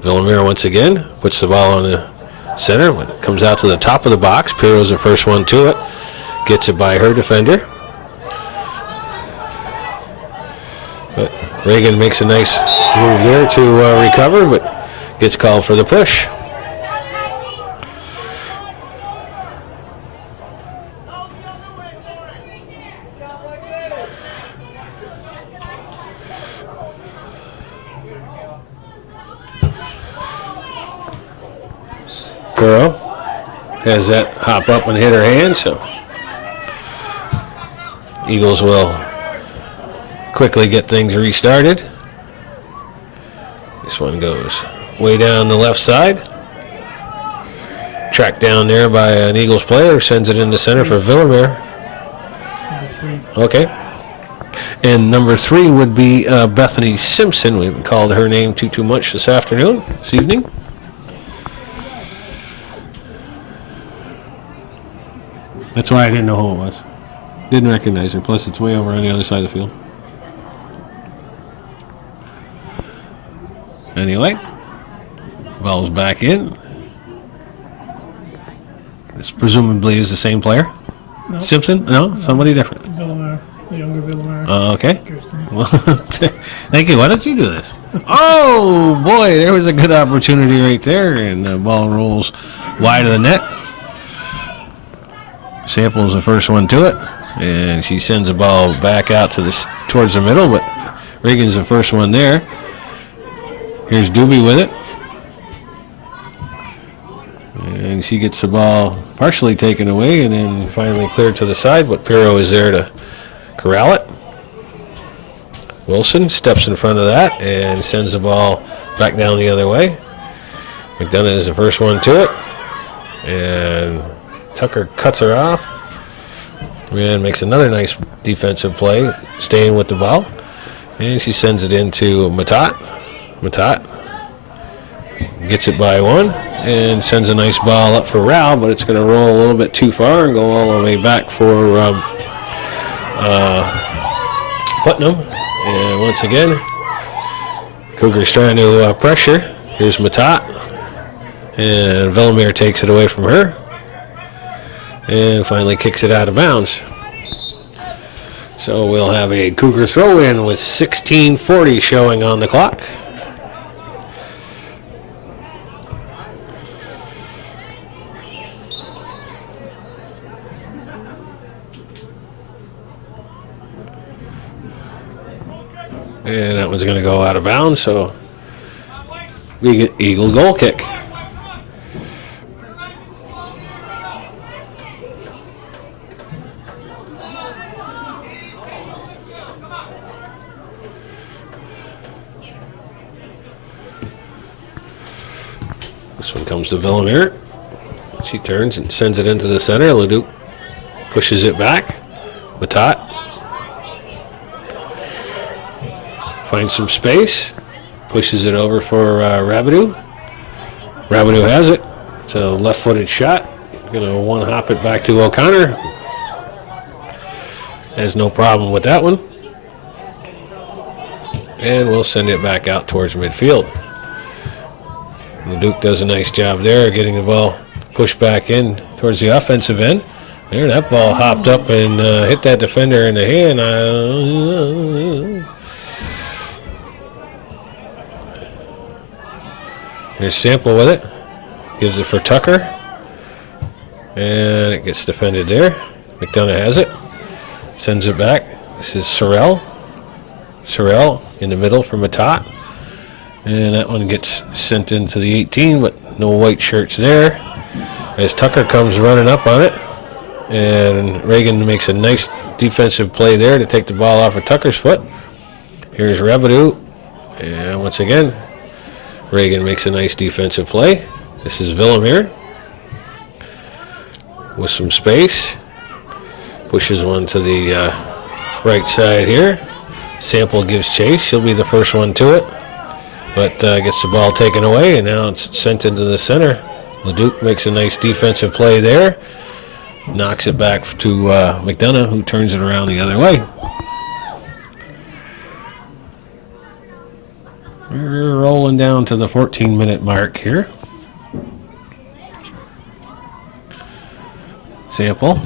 Villamere once again puts the ball on the center. When it comes out to the top of the box, Pirro's the first one to it. Gets it by her defender. Reagan makes a nice move there to recover, but gets called for the push. Burrow has that hop up and hit her hand, so Eagles will quickly get things restarted. This one goes way down the left side. Tracked down there by an Eagles player, sends it into center for Villamere. Okay. And number 3 would be Bethany Simpson. We haven't called her name too much this evening. That's why I didn't know who it was. Didn't recognize her, plus it's way over on the other side of the field. Anyway, ball's back in. This presumably is the same player. No. Simpson? No, somebody different. Villamere, the younger Villamere. Okay. Kirsten. Well, thank you. Why don't you do this? Oh, boy, there was a good opportunity right there, and the ball rolls wide of the net. Sample is the first one to it, and she sends the ball back out to towards the middle, but Reagan's the first one there. Here's Doobie with it. And she gets the ball partially taken away and then finally cleared to the side, but Pirro is there to corral it. Wilson steps in front of that and sends the ball back down the other way. McDonough is the first one to it. And Tucker cuts her off. And makes another nice defensive play, staying with the ball. And she sends it into Matat. Matat gets it by one and sends a nice ball up for Rao, but it's going to roll a little bit too far and go all the way back for Putnam. And once again, Cougars trying to pressure. Here's Matat. And Villamere takes it away from her. And finally kicks it out of bounds. So we'll have a Cougar throw-in with 16:40 showing on the clock. And that one's going to go out of bounds, so we get Eagle goal kick. This one comes to Villamere. She turns and sends it into the center. Leduc pushes it back. Matat finds some space. Pushes it over for Rabideau. Rabideau has it. It's a left-footed shot. Going to one-hop it back to O'Connor. Has no problem with that one. And we'll send it back out towards midfield. The Duke does a nice job there getting the ball pushed back in towards the offensive end. There, that ball hopped up and hit that defender in the hand. There's Sample with it. Gives it for Tucker. And it gets defended there. McDonough has it. Sends it back. This is Sorrell. Sorrell in the middle for Matat. And that one gets sent into the 18, but no white shirts there. As Tucker comes running up on it. And Reagan makes a nice defensive play there to take the ball off of Tucker's foot. Here's Rabideau. And once again, Reagan makes a nice defensive play. This is Villamere with some space. Pushes one to the right side here. Sample gives chase. She'll be the first one to it. But gets the ball taken away, and now it's sent into the center. Leduc makes a nice defensive play there. Knocks it back to McDonough, who turns it around the other way. We're rolling down to the 14-minute mark here. Sample.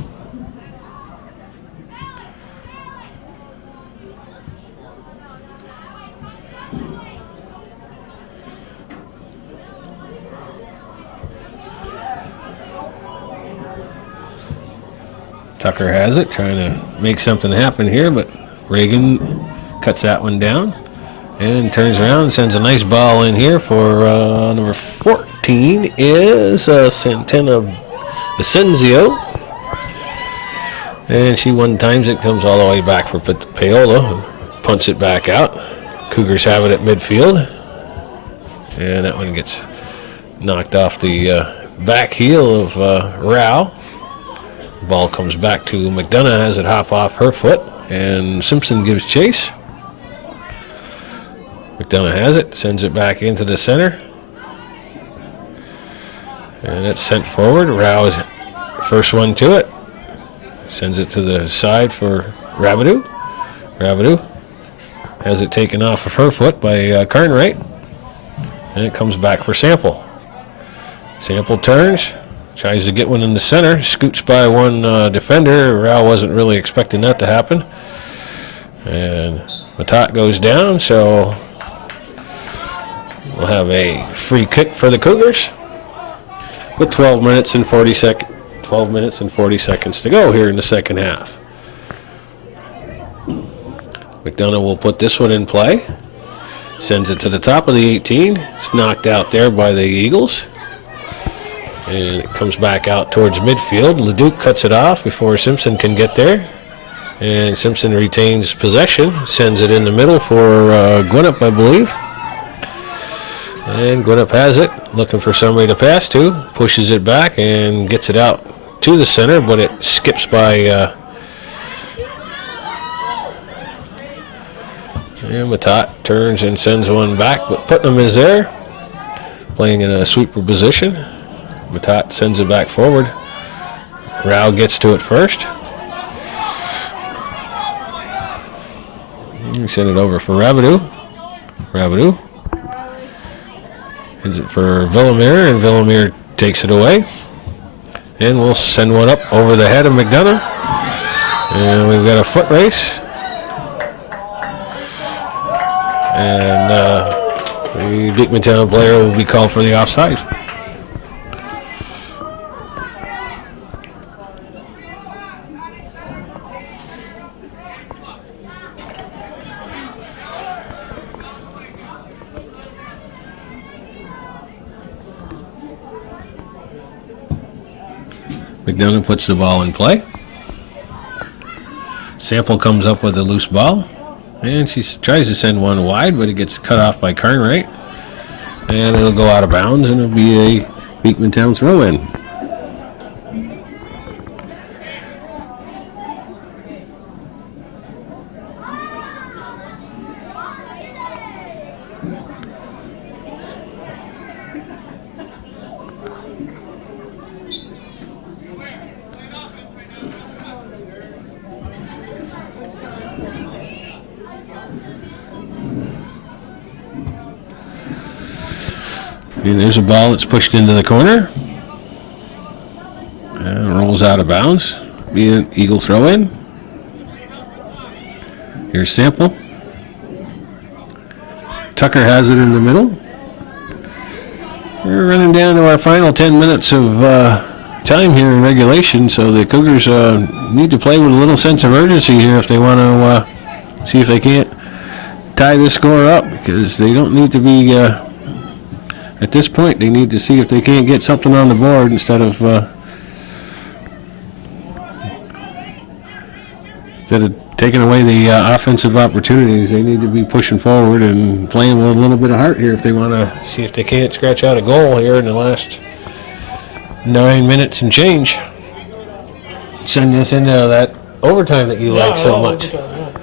Tucker has it, trying to make something happen here, but Reagan cuts that one down and turns around and sends a nice ball in here for number 14 is Santana Vicenzio. And she one times it, comes all the way back for Paola, who punts it back out. Cougars have it at midfield. And that one gets knocked off the back heel of Rao. Ball comes back to McDonough, has it hop off her foot, and Simpson gives chase. McDonough has it, sends it back into the center. And it's sent forward. Rao is first one to it. Sends it to the side for Rabidou. Rabidou has it taken off of her foot by Carnwright. And it comes back for Sample. Sample turns, tries to get one in the center, scoots by one defender. Rao wasn't really expecting that to happen. And Matat goes down, so we'll have a free kick for the Cougars with 12 minutes and 40 seconds to go here in the second half. McDonough will put this one in play. Sends it to the top of the 18. It's knocked out there by the Eagles. And it comes back out towards midfield. Leduc cuts it off before Simpson can get there. And Simpson retains possession. Sends it in the middle for Gwinnett, I believe. And Gwinnett has it. Looking for somebody to pass to. Pushes it back and gets it out to the center, but it skips by and Matat turns and sends one back, but Putnam is there, playing in a sweeper position. Matat sends it back forward. Rao gets to it first. You send it over for Rabidou. Rabidou hits it for Villamere, and Villamere takes it away. And we'll send one up over the head of McDonough. And we've got a foot race. And the Beekmantown player will be called for the offside. McDonough puts the ball in play. Sample comes up with a loose ball. And she tries to send one wide, but it gets cut off by Carnwright. And it'll go out of bounds, and it'll be a Beekmantown throw-in. And there's a ball that's pushed into the corner. And rolls out of bounds. Be an Eagle throw in. Here's Sample. Tucker has it in the middle. We're running down to our final 10 minutes of time here in regulation, so the Cougars need to play with a little sense of urgency here if they want to see if they can't tie this score up, because they don't need to be... at this point, they need to see if they can't get something on the board instead of taking away the offensive opportunities. They need to be pushing forward and playing with a little bit of heart here if they want to see if they can't scratch out a goal here in the last 9 minutes and change. Send this into that overtime that you like so much. Overtime,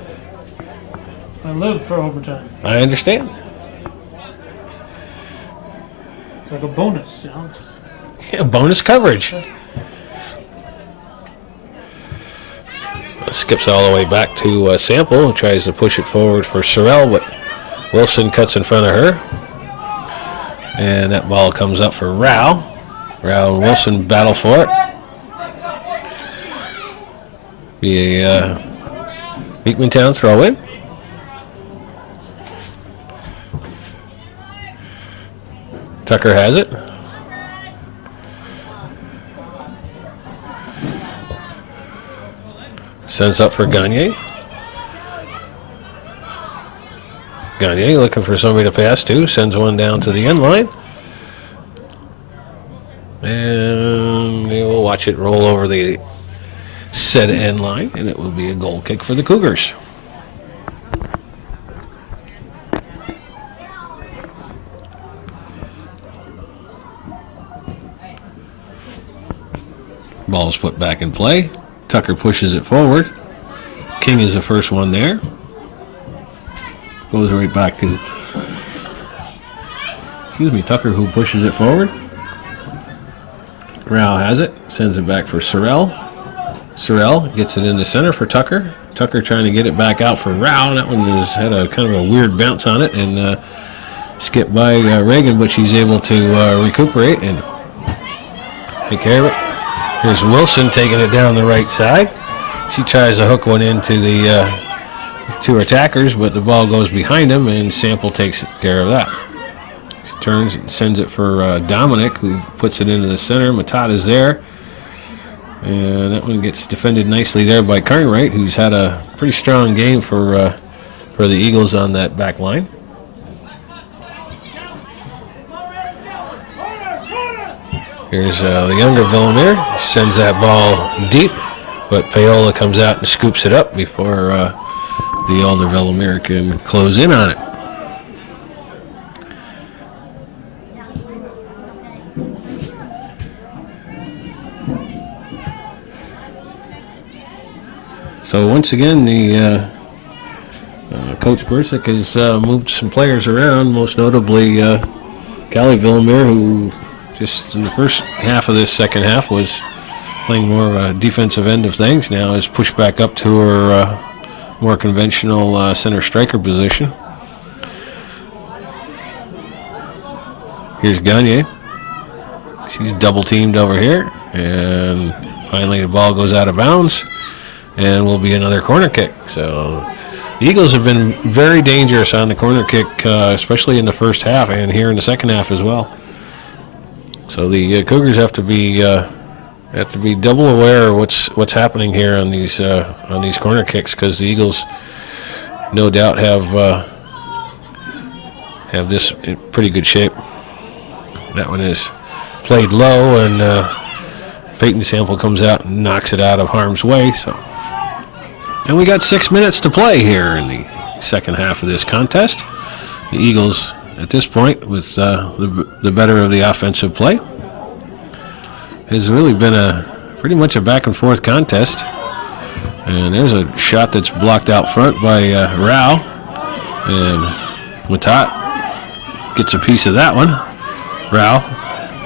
yeah. I live for overtime. I understand. It's like a bonus, you know. Yeah, bonus coverage. Skips all the way back to Sample, who tries to push it forward for Sorrell, but Wilson cuts in front of her. And that ball comes up for Rao. Rao and Wilson battle for it. Be a Beekmantown throw in. Tucker has it. Sends up for Gagne. Gagne looking for somebody to pass to. Sends one down to the end line. And they will watch it roll over the set end line, and it will be a goal kick for the Cougars. Ball is put back in play. Tucker pushes it forward. King is the first one there. Goes right back to, Tucker, who pushes it forward. Rao has it. Sends it back for Sorrell. Sorrell gets it in the center for Tucker. Tucker trying to get it back out for Rao. That one has had a kind of a weird bounce on it and skipped by Reagan, but she's able to recuperate and take care of it. Here's Wilson taking it down the right side. She tries to hook one into the two attackers, but the ball goes behind him, and Sample takes care of that. She turns and sends it for Dominic, who puts it into the center. Matat is there. And that one gets defended nicely there by Carnwright, who's had a pretty strong game for the Eagles on that back line. Here's the younger Villamere. Sends that ball deep, but Paola comes out and scoops it up before the older Villamere can close in on it. So once again, the Coach Bursick has moved some players around, most notably Callie Villamere, who just in the first half of this second half was playing more of a defensive end of things. Now is pushed back up to her more conventional center striker position. Here's Gagne. She's double teamed over here, and finally the ball goes out of bounds. And will be another corner kick. So the Eagles have been very dangerous on the corner kick, especially in the first half and here in the second half as well. So the Cougars have to be double aware of what's happening here on these corner kicks, because the Eagles no doubt have this in pretty good shape. That one is played low, and Peyton Sample comes out and knocks it out of harm's way. So. And we got 6 minutes to play here in the second half of this contest. The Eagles, at this point, with the better of the offensive play. Has really been pretty much a back-and-forth contest. And there's a shot that's blocked out front by Rao. And Matat gets a piece of that one. Rao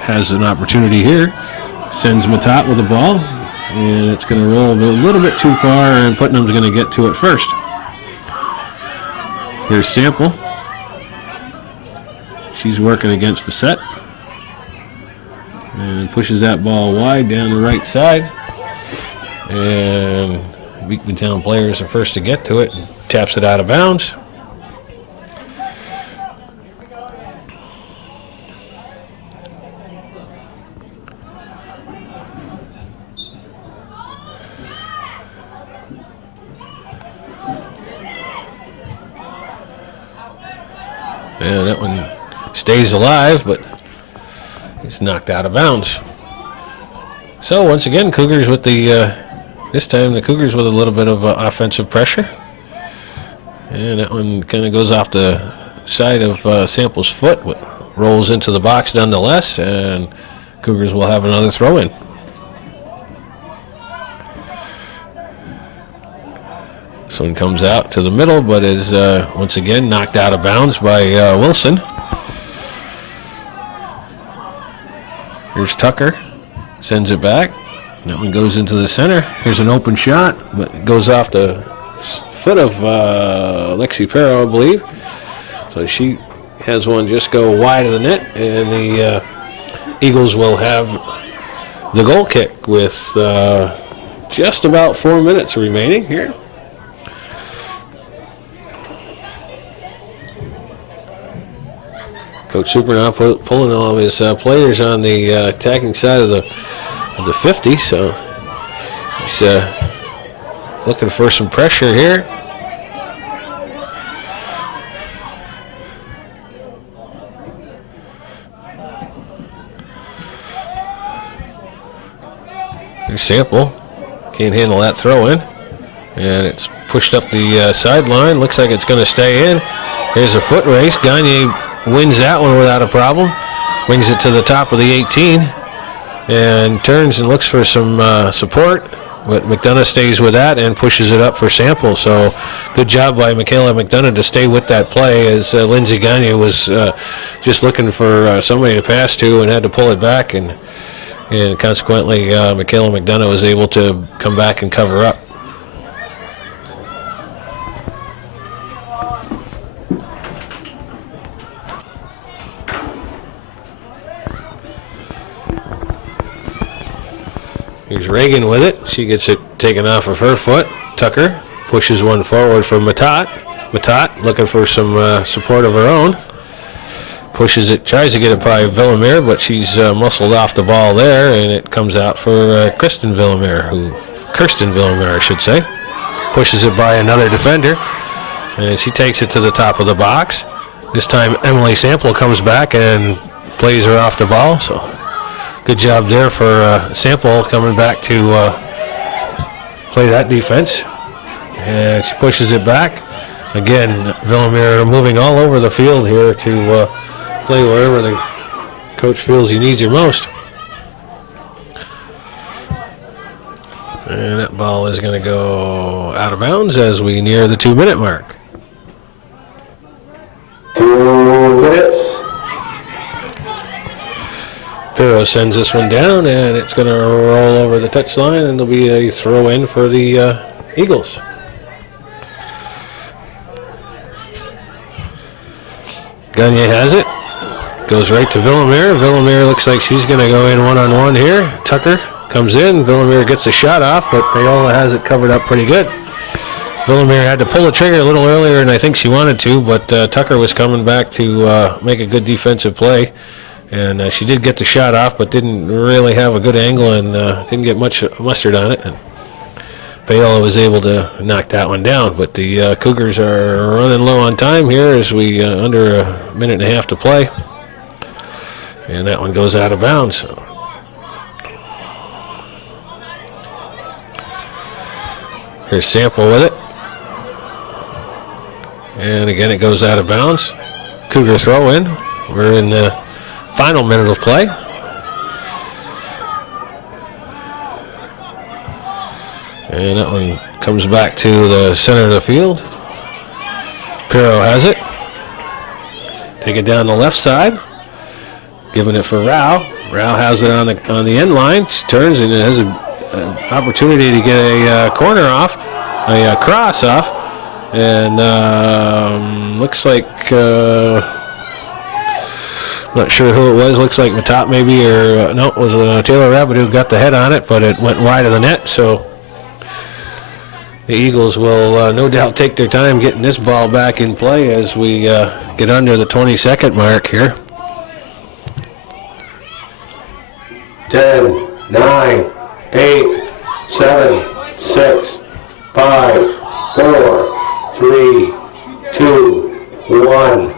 has an opportunity here. Sends Matat with the ball. And it's going to roll a little bit too far, and Putnam's going to get to it first. Here's Sample. She's working against Bissett. And pushes that ball wide down the right side. And Beekmantown players are first to get to it. And taps it out of bounds. Yeah, that one stays alive, but it's knocked out of bounds. So once again, Cougars with this time the Cougars with a little bit of offensive pressure. And that one kind of goes off the side of Sample's foot, rolls into the box nonetheless, and Cougars will have another throw in. This one comes out to the middle, but is once again knocked out of bounds by Wilson. Here's Tucker, sends it back. That one goes into the center. Here's an open shot, but it goes off the foot of Lexi Perro, I believe. So she has one just go wide of the net, and the Eagles will have the goal kick with just about 4 minutes remaining here. Coach Super now pulling all of his players on the attacking side of the 50, so he's looking for some pressure here. Here's Sample. Can't handle that throw in. And it's pushed up the sideline. Looks like it's going to stay in. Here's a foot race. Gagne wins that one without a problem. Brings it to the top of the 18. And turns and looks for some support. But McDonough stays with that and pushes it up for Sample. So good job by Michaela McDonough to stay with that play as Lindsay Gagne was just looking for somebody to pass to and had to pull it back. And consequently, Michaela McDonough was able to come back and cover up. Here's Reagan with it. She gets it taken off of her foot. Tucker pushes one forward for Matat. Matat looking for some support of her own. Pushes it, tries to get it by Villamere, but she's muscled off the ball there, and it comes out for Kirsten Villamere, I should say. Pushes it by another defender, and she takes it to the top of the box. This time Emily Sample comes back and plays her off the ball, so good job there for Sample coming back to play that defense. And she pushes it back. Again, Villamere moving all over the field here to play wherever the coach feels he needs her most. And that ball is going to go out of bounds as we near the 2-minute mark. 2 minutes. Pirro sends this one down, and it's going to roll over the touchline, and there'll be a throw in for the Eagles. Gagne has it. Goes right to Villamere. Villamere looks like she's going to go in one-on-one here. Tucker comes in. Villamere gets a shot off, but Payola has it covered up pretty good. Villamere had to pull the trigger a little earlier than I think she wanted to, but Tucker was coming back to make a good defensive play. And she did get the shot off, but didn't really have a good angle and didn't get much mustard on it. And Payola was able to knock that one down, but the Cougars are running low on time here as we under a minute and a half to play. And that one goes out of bounds. So. Here's Sample with it. And again, it goes out of bounds. Cougar throw in. We're in the final minute of play. And that one comes back to the center of the field. Pirro has it. Take it down the left side. Giving it for Rao. Rao has it on the end line. She turns and it has an opportunity to get a corner off, a cross off. And looks like, not sure who it was. Looks like Matop maybe, or no, it was Taylor Rabbit who got the head on it, but it went wide of the net. So the Eagles will no doubt take their time getting this ball back in play as we get under the 20-second mark here. 10, 9, 8, 7, 6, 5, 4, 3, 2, 1.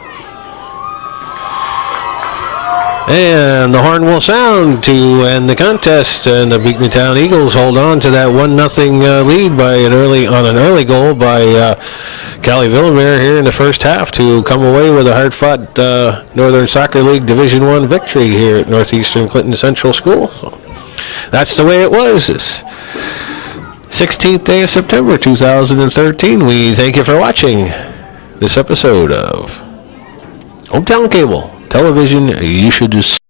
And the horn will sound to end the contest, and the Beekmantown Eagles hold on to that 1-0 lead by an early goal by Callie Villamere here in the first half to come away with a hard-fought Northern Soccer League Division I victory here at Northeastern Clinton Central School. So that's the way it was. This 16th day of September 2013. We thank you for watching this episode of Hometown Cable Television. You should just